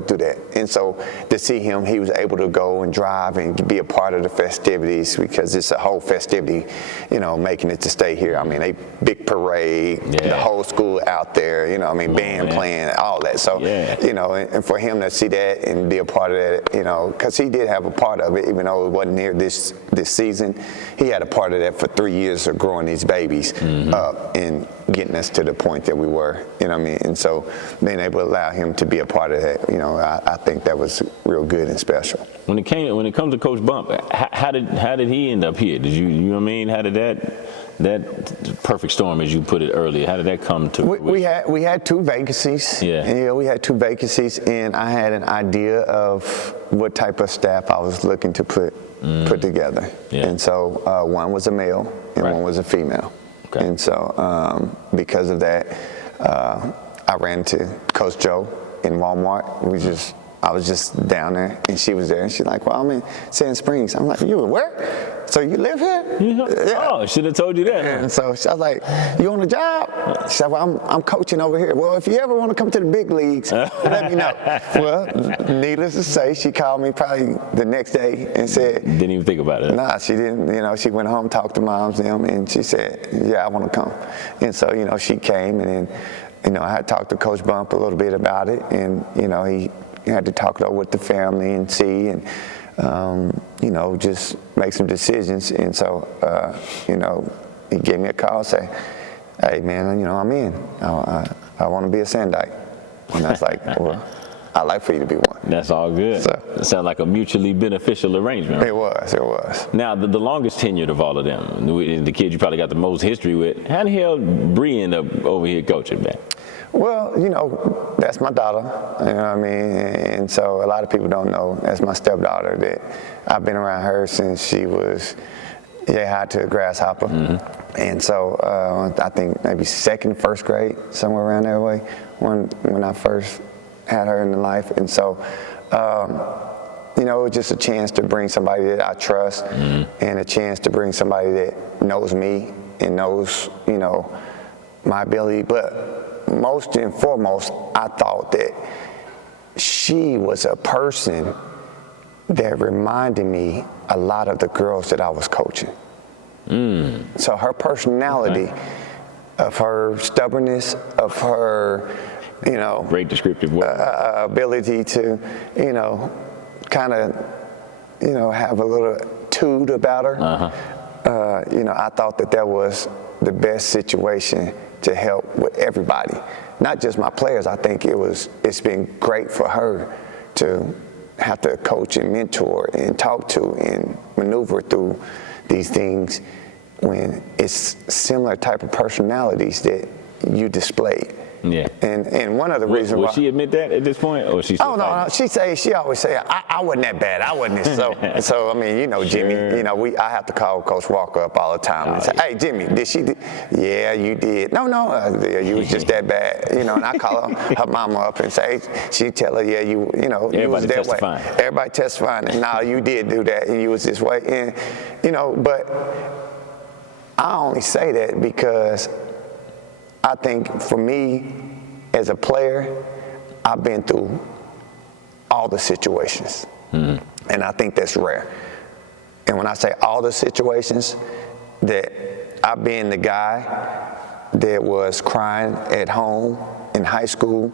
do that. And so to see him, he was able to go and drive and be a part of the festivities because it's a whole festivity, making it to stay here. I mean, a big parade, the whole school out there, band playing, all that. So, and for him to see that and be a part of that, because he did have a part of it, even though it wasn't here this season, he had a part of that for 3 years of growing these babies up and getting us to the point that we were. And so being able to allow him to be a part of that, I think that was real good and special. When it comes to Coach Bump, how did he end up here? Did how did that perfect storm, as you put it earlier, how did that come to? We had 2 vacancies. Yeah. We had 2 vacancies, and I had an idea of what type of staff I was looking to put together. Yeah. And so one was a male and one was a female. Okay. And so because of that, I ran to Coach Joe in Walmart. I was just down there, and she was there, and she's like, well, I'm in Sand Springs. I'm like, you in where? so you live here? Yeah. Oh, should have told you that. And so I was like, you on the job? She said, well, I'm coaching over here. Well, if you ever want to come to the big leagues, let me know. Well, needless to say, she called me probably the next day and said. Didn't even think about it. Nah, she didn't. You know, she went home, talked to moms and them, and she said, yeah, I want to come. And so, you know, she came, and then, you know, I had talked to Coach Bump a little bit about it, and, you know, he had to talk it over with the family and see, and, you know, just make some decisions. And so, you know, he gave me a call, say, hey, man, you know, I'm in. I want to be a Sandike. And I was like, well, I'd like for you to be one. That's all good. So, it sounds like a mutually beneficial arrangement. It was. Now, the longest tenured of all of them, the kid you probably got the most history with, how the hell Bree end up over here coaching, man? Well, you know, that's my daughter, you know what I mean? And so a lot of people don't know that's my stepdaughter, that I've been around her since she was high to a grasshopper. Mm-hmm. And so I think maybe first grade, somewhere around that way, when I first had her in the life. And so, you know, it was just a chance to bring somebody that I trust, and a chance to bring somebody that knows me and knows, you know, my ability. But most and foremost, I thought that she was a person that reminded me a lot of the girls that I was coaching. So her personality, of her stubbornness, of her, you know, great descriptive word, ability to, you know, kind of, you know, have a little toot about her. You know, I thought that was the best situation to help with everybody, not just my players. I think it's been great for her to have to coach and mentor and talk to and maneuver through these things when it's similar type of personalities that you displayed. Yeah. And one of the reasons why. Would she admit that at this point, or she? Oh no, she always say I wasn't that bad. I wasn't this. So I mean, you know, Jimmy, you know, I have to call Coach Walker up all the time and say, hey Jimmy, did she? Yeah, you did. No, you was just that bad. You know, and I call her mama up and say, she tell her, yeah, you know, you was that way. Everybody testifying, and no, you did do that, and you was this way, and you know, but I only say that because I think for me, as a player, I've been through all the situations, and I think that's rare. And when I say all the situations, that I've been the guy that was crying at home in high school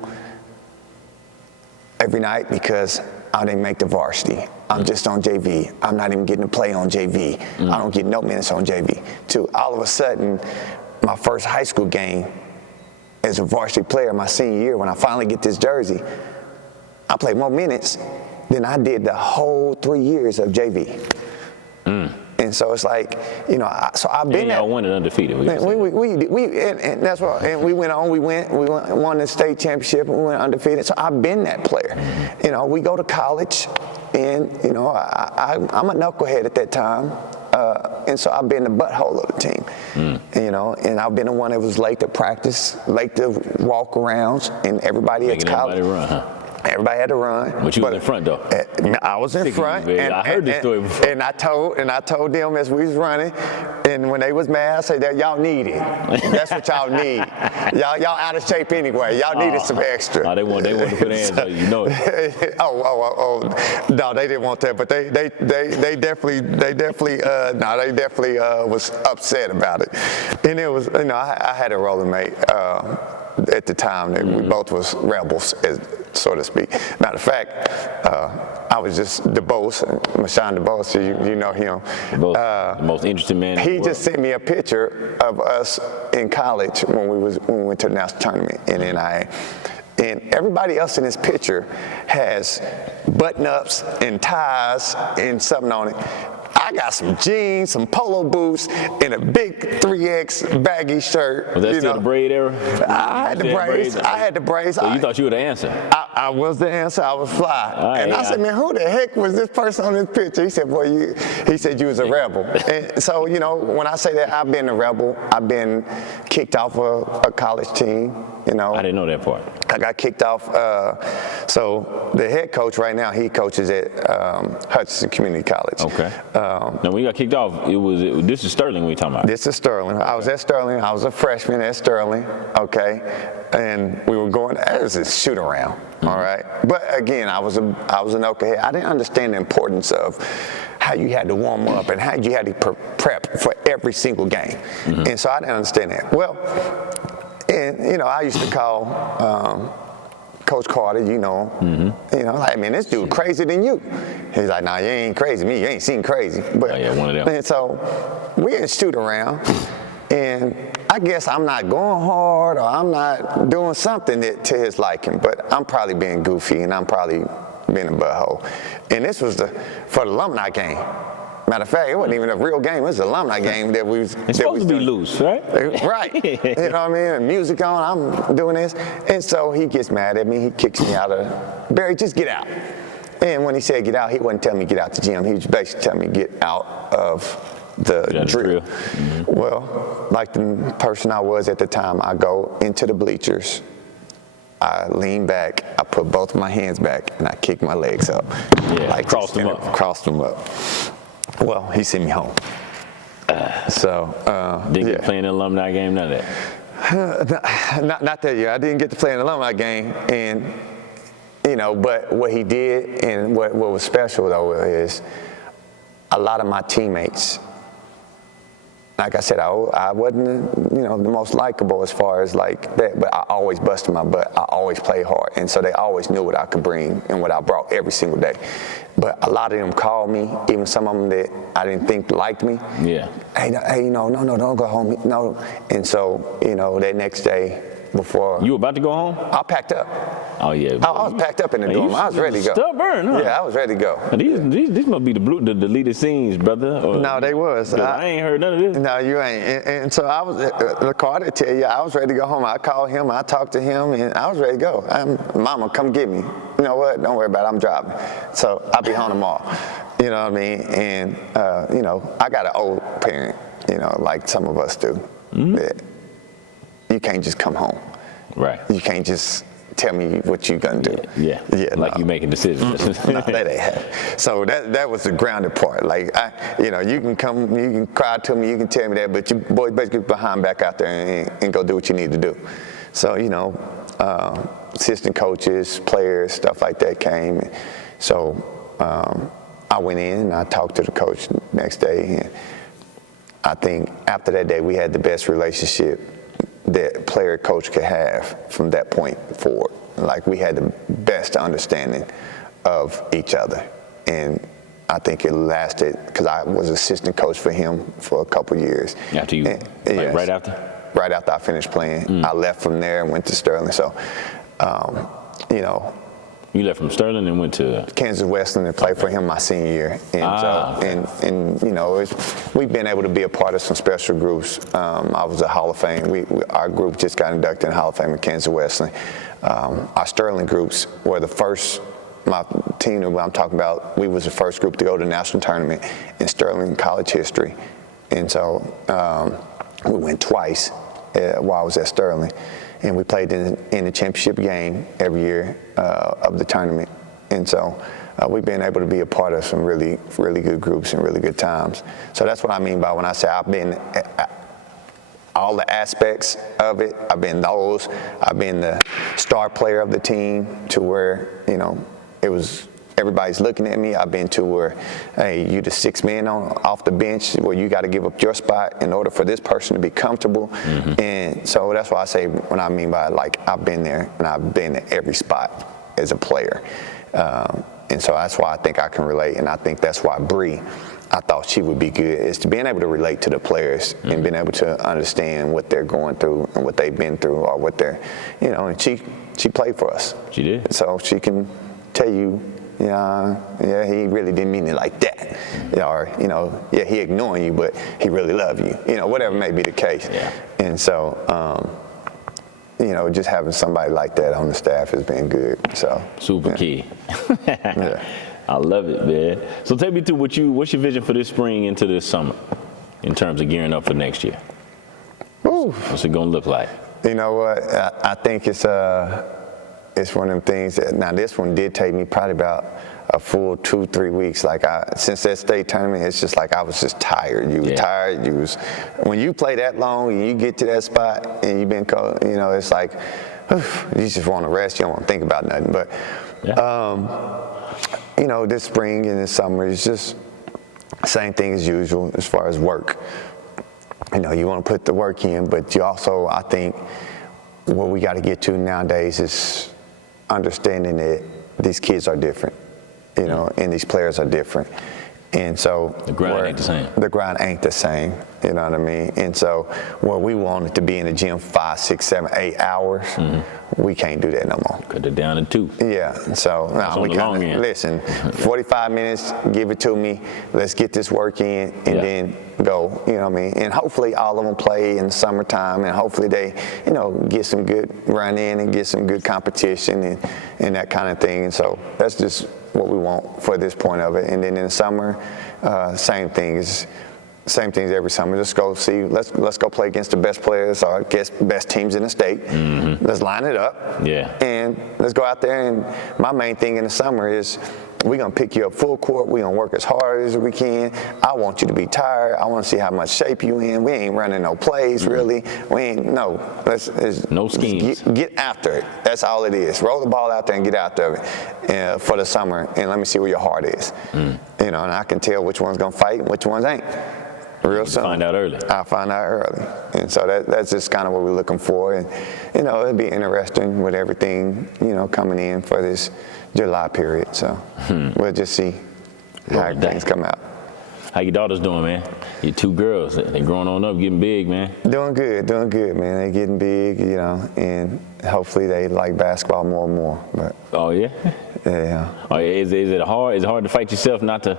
every night because I didn't make the varsity. I'm just on JV. I'm not even getting to play on JV. I don't get no minutes on JV. To all of a sudden, my first high school game as a varsity player my senior year, when I finally get this jersey, I played more minutes than I did the whole 3 years of JV. And so it's like, you know, so I've been. Y'all won it undefeated. And that's what. And we went on. We won the state championship, and we went undefeated. So I've been that player. You know, we go to college, and you know, I'm a knucklehead at that time. And so I've been the butthole of the team, and, you know, and I've been the one that was late to practice, late to walk around, and everybody at college. Everybody had to run. But you was in front though. I was in front. And I heard this story before. And I told them as we was running, and when they was mad, I said that y'all need it. That's what y'all need. Y'all out of shape anyway. Y'all needed some extra. They want to put hands on you, you know it. No, they didn't want that, but they definitely was upset about it. And it was, you know, I had a rolling mate at the time that we both was rebels, so to speak. Matter of fact, I was just DeBose, Mashawn DeBose, you know him. The most interesting man. He just sent me a picture of us in college when we went to the national tournament in NIA. And everybody else in this picture has button-ups and ties and something on it. I got some jeans, some polo boots, and a big 3X baggy shirt. Was that still the braid era? I had the braids. So you thought you were the answer? I was the answer. I was fly. And I said, man, who the heck was this person on this picture? He said, boy, he said you was a rebel. And so, you know, when I say that, I've been a rebel. I've been kicked off a college team. You know, I didn't know that part. I got kicked off. So the head coach right now, he coaches at Hutchinson Community College. Okay. Now, when you got kicked off, this is Sterling we talking about. This is Sterling. I was at Sterling. I was a freshman at Sterling, okay? And we were going, it was a shoot around, all right? But again, I was an okay. I didn't understand the importance of how you had to warm up and how you had to prep for every single game. And so I didn't understand that. Well, and I used to call Coach Carter, like, man, this dude crazier than you. He's like, nah, you ain't crazy. You ain't seen crazy. But, oh, yeah, one of them. And so we didn't shoot around, and I guess I'm not going hard or I'm not doing something to his liking, but I'm probably being goofy and I'm probably being a butthole. And this was for the alumni game. Matter of fact, it wasn't even a real game. It was an alumni game that we was. It's supposed to be loose, right? Right. You know what I mean? And music on, I'm doing this. And so he gets mad at me. He kicks me out of, Barry, just get out. And when he said get out, he wasn't telling me get out the gym. He was basically telling me get out of the drill. Well, like the person I was at the time, I go into the bleachers. I lean back, I put both of my hands back, and I kick my legs up. Yeah, like crossed them up. Crossed them up. Well, he sent me home. Didn't get to play in the alumni game, none of that? Not that year. I didn't get to play in the alumni game, and but what he did and what was special though is a lot of my teammates. Like I said, I wasn't, the most likable as far as like that, but I always busted my butt. I always played hard, and so they always knew what I could bring and what I brought every single day. But a lot of them called me, even some of them that I didn't think liked me. Yeah. Hey, no, don't go home. No. And so, that next day before. You were about to go home? I packed up. Oh, yeah. I was packed up in the dorm. I was ready to go. Stubborn, huh? Yeah, I was ready to go. These must be the deleted scenes, brother. No, they was. I ain't heard none of this. No, you ain't. And so I was, the Carter tell you, I was ready to go home. I called him, I talked to him, and I was ready to go. Mama, come get me. You know what? Don't worry about it. I'm driving. So I'll be home tomorrow. You know what I mean? And, I got an old parent, like some of us do, that you can't just come home. Right. You can't just tell me what you're gonna do. Yeah. Like you making decisions. No, that ain't happen. So that was the grounded part. Like you can come, you can cry to me, you can tell me that, but you boys basically behind back out there and go do what you need to do. So assistant coaches, players, stuff like that came. So I went in and I talked to the coach the next day, and I think after that day we had the best relationship that player coach could have from that point forward. Like we had the best understanding of each other, and I think it lasted because I was assistant coach for him for a couple years. After you, yes, right after? Right after I finished playing, I left from there and went to Sterling. So, You left from Sterling and went to Kansas Western and played for him my senior year. And we've been able to be a part of some special groups. I was a Hall of Fame. Our group just got inducted in the Hall of Fame at Kansas Western. Our Sterling groups were the first. My team that I'm talking about, we was the first group to go to the national tournament in Sterling college history. And so we went twice while I was at Sterling. And we played in the championship game every year of the tournament. And so we've been able to be a part of some really, really good groups and really good times. So that's what I mean by when I say I've been all the aspects of it. I've been those. I've been the star player of the team to where, it was everybody's looking at me. I've been to where, hey, you the sixth man off the bench where you got to give up your spot in order for this person to be comfortable. And so that's why I say when I mean by like I've been there and I've been at every spot as a player. And so that's why I think I can relate, and I think that's why Bree, I thought she would be good, is to being able to relate to the players and being able to understand what they're going through and what they've been through or what they're, and she played for us. She did. So she can tell you, yeah, he really didn't mean it like that. Or, yeah, he ignoring you, but he really loved you. Whatever may be the case. Yeah. And so, just having somebody like that on the staff has been good. So super key. Yeah. I love it, man. So take me through what's your vision for this spring into this summer in terms of gearing up for next year? Ooh. What's it gonna look like? You know what? I think it's one of them things that, now this one did take me probably about a full 2-3 weeks. Like since that state tournament, it's just like I was just tired. You were tired. When you play that long and you get to that spot and you've been cold, you know, it's like you just want to rest. You don't want to think about nothing. But you know, this spring and this summer is just same thing as usual as far as work. You know, you want to put the work in, but you also, I think, what we got to get to nowadays is understanding that these kids are different, you know, and these players are different. And so the grind ain't the same. The grind ain't the same, you know what I mean? And so where we wanted to be in the gym 5, 6, 7, 8 hours, we can't do that no more. Cut it down to 2. Yeah, so we kind of, listen, 45 minutes, give it to me, let's get this work in, and then go, you know what I mean? And hopefully all of them play in the summertime, and hopefully they, you know, get some good run in and get some good competition and that kind of thing. And so that's just what we want for this point of it. And then in the summer, same things every summer. Just go see. Let's go play against the best players or best teams in the state. Let's line it up. And let's go out there. And my main thing in the summer is we're gonna pick you up full court. We're gonna work as hard as we can. I want you to be tired. I want to see how much shape you in. We ain't running no plays really. We ain't no schemes. Get after it. That's all it is. Roll the ball out there and get after it for the summer. And let me see where your heart is. You know, and I can tell which one's gonna fight and which ones ain't. Real soon. Find out early. I'll find out early. And so that's just kind of what we're looking for. And, you know, it'll be interesting with everything, you know, coming in for this July period. So we'll just see how things come out. How your daughters doing, man? Your 2 girls, they growing on up, getting big, man. Doing good, man. They getting big, you know, and hopefully they like basketball more and more. But oh, yeah? Yeah. Oh, is it hard? Is it hard to fight yourself not to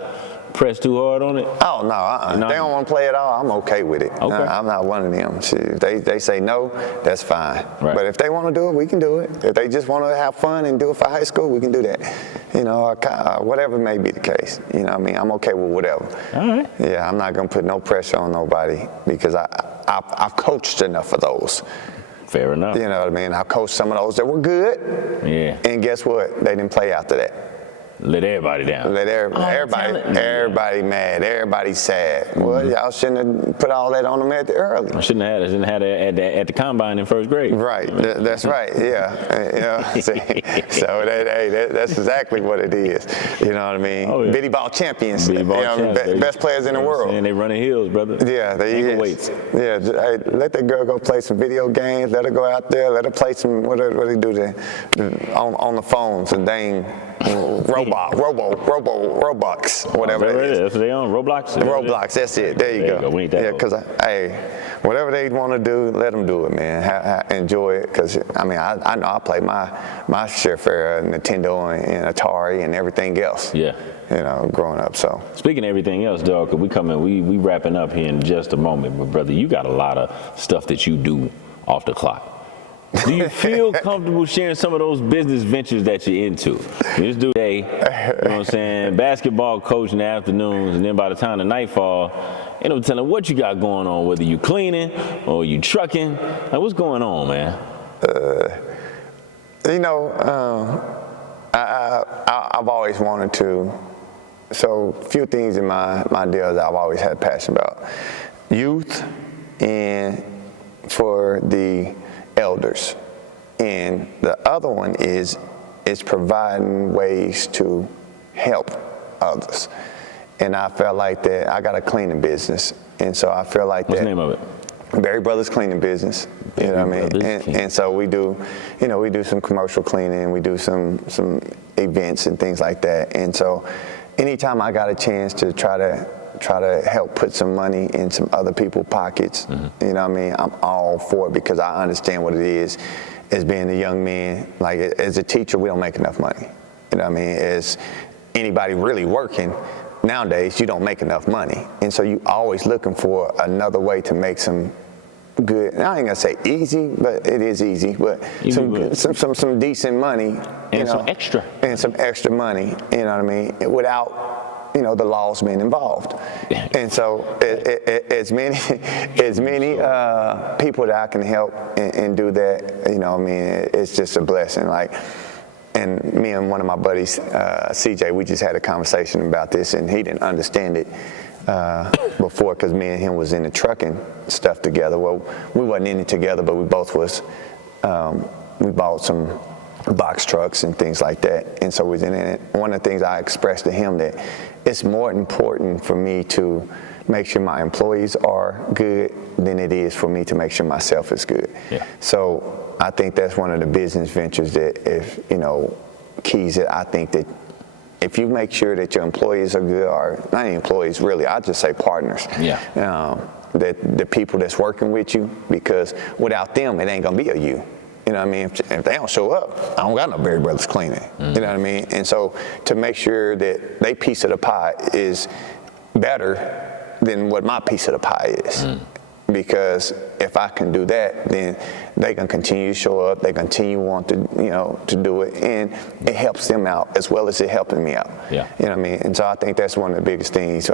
press too hard on it? Oh, no. They don't want to play at all. I'm okay with it. Okay. I'm not one of them. If they say no, that's fine. Right. But if they want to do it, we can do it. If they just want to have fun and do it for high school, we can do that. You know, whatever may be the case. You know what I mean? I'm okay with whatever. All right. Yeah, I'm not going to put no pressure on nobody because I've coached enough of those. Fair enough. You know what I mean? I've coached some of those that were good. Yeah. And guess what? They didn't play after that. Let everybody down. Let everybody mad. Everybody sad. Well, y'all shouldn't have put all that on them early. I shouldn't have had it at the combine in 1st grade. Right. That's right. Yeah. You know, so that's exactly what it is. You know what I mean? Oh, yeah. Bitty ball champions. Champions, best players in the world. And they running hills, brother. Yeah, they is. Weights. Yeah. Hey, let that girl go play some video games. Let her go out there. Let her play some. What they do on the phones and dang. Roblox, whatever it is. That's what they on, Roblox? Roblox, that's it. There you go. Yeah, because, whatever they want to do, let them do it, man. Enjoy it, because, I mean, I know I play my share for Nintendo and Atari and everything else. Yeah. You know, growing up, so. Speaking of everything else, dog, we wrapping up here in just a moment, but brother, you got a lot of stuff that you do off the clock. Do you feel comfortable sharing some of those business ventures that you're into? You just do day, you know what I'm saying, basketball coach in the afternoons, and then by the time the night fall, you know, telling what you got going on, whether you cleaning or you trucking. Like, what's going on, man? You know, I've always wanted to. So, few things in my deals I've always had passion about. Youth and for the elders. And the other one is providing ways to help others. And I felt like that I got a cleaning business. And so I feel like What's the name of it? Berry Brothers Cleaning Business. You know what I mean? And so we do, you know, we do some commercial cleaning, we do some events and things like that. And so anytime I got a chance to try to help put some money in some other people's pockets, you know what I mean? I'm all for it because I understand what it is as being a young man. Like, as a teacher, we don't make enough money. You know what I mean? As anybody really working, nowadays, you don't make enough money. And so you always looking for another way to make some good, I ain't gonna say easy, but it is easy, but some decent money. And some extra. And some extra money, you know what I mean? Without, you know, the laws being involved. And so as many people that I can help and do that, you know what I mean, it's just a blessing. Like, and me and one of my buddies, CJ, we just had a conversation about this, and he didn't understand it before, because me and him was in the trucking stuff together. Well, we wasn't in it together, but we both was. We bought some box trucks and things like that, and so we was in it. One of the things I expressed to him, that it's more important for me to make sure my employees are good than it is for me to make sure myself is good. Yeah. So I think that's one of the business ventures that, if keys that I think that if you make sure that your employees are good, or not even employees really, I just say partners. Yeah. That the people that's working with you, because without them, it ain't gonna be a you. You know what I mean? If they don't show up, I don't got no Berry Brothers cleaning. You know what I mean? And so to make sure that they piece of the pie is better than what my piece of the pie is. Because if I can do that, then they can continue to show up. They continue want to do it, and it helps them out as well as it helping me out. Yeah. You know what I mean? And so I think that's one of the biggest things.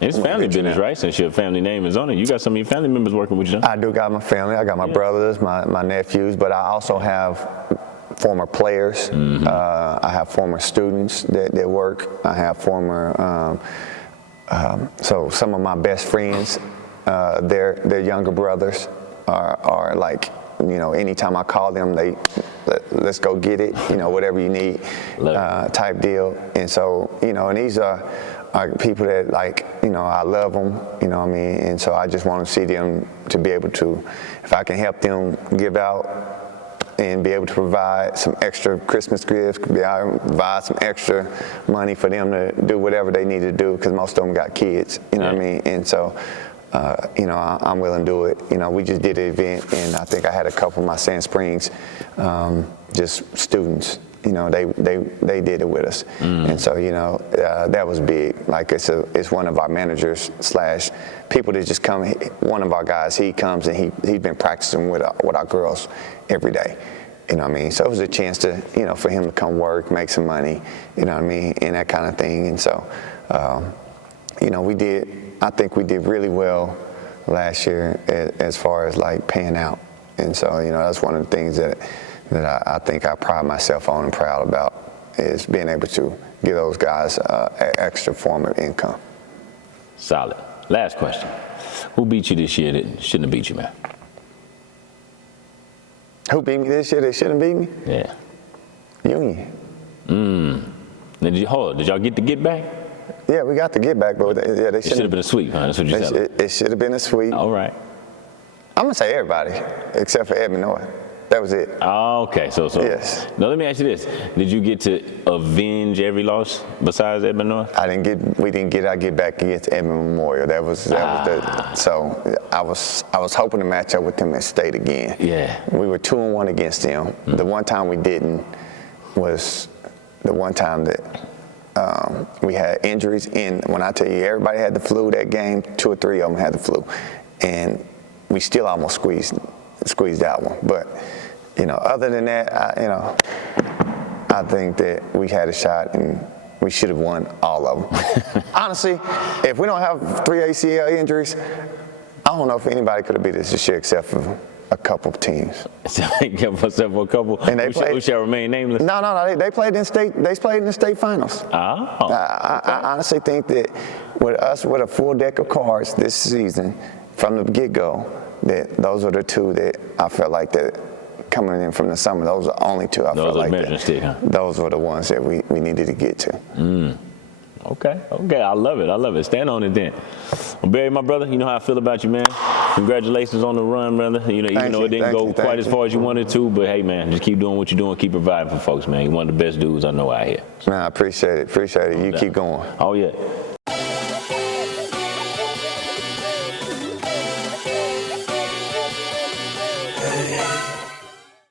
It's family business, right? Since your family name is on it, you got some of your family members working with you. I do got my family. I got my brothers, my nephews, but I also have former players. I have former students that work. I have former. So some of my best friends, their younger brothers are like, anytime I call them, let's go get it, whatever you need, type deal. And so, and these are people that, like, I love them, you know what I mean? And so I just want to see them to be able to, if I can help them give out and be able to provide some extra Christmas gifts, provide some extra money for them to do whatever they need to do, because most of them got kids, you know what I mean? And so, I'm willing to do it. We just did an event, and I think I had a couple of my Sand Springs, just students, they did it with us. And so, that was big. Like, it's one of our managers / people that just come. One of our guys, he comes and he's been practicing with our girls every day. You know what I mean? So it was a chance to, for him to come work, make some money, you know what I mean, and that kind of thing. And so, I think we did really well last year as far as like paying out. And so, that's one of the things that I think I pride myself on and proud about, is being able to give those guys an extra form of income. Solid. Last question. Who beat you this year that shouldn't have beat you, man? Who beat me this year that shouldn't beat me? Yeah. Union. Now, did y'all get back? Yeah, we got to get back, but they should have been a sweep, huh? That's what you said. It should have been a sweep. All right. I'm going to say everybody, except for Edmond North. That was it. Oh, okay. So yes. Now let me ask you this: did you get to avenge every loss besides Edmond North? We didn't get our get back against Edmond Memorial. That was so I was hoping to match up with them at state again. Yeah. We were 2-1 against them. The one time we didn't was the one time that we had injuries. And when I tell you, everybody had the flu that game, 2 or 3 of them had the flu, and we still almost squeezed that one. But other than that, I think that we had a shot and we should have won all of them. Honestly, if we don't have 3 ACL injuries, I don't know if anybody could have beat us this year except for a couple of teams. Except for a couple. And we shall remain nameless. No. They played in the state finals. Oh. I honestly think that with us with a full deck of cards this season, from the get-go, that those are the 2 that I felt like that coming in from the summer. Those are the only 2 I felt like that. Stick, huh? Those were the ones that we needed to get to. Okay. I love it. Stand on it then. Well, Barry, my brother, you know how I feel about you, man. Congratulations on the run, brother. Even though it didn't go quite as far as you wanted to, but hey, man, just keep doing what you're doing. Keep providing for folks, man. You're one of the best dudes I know out here. Man, I appreciate it. You keep going. Oh, yeah.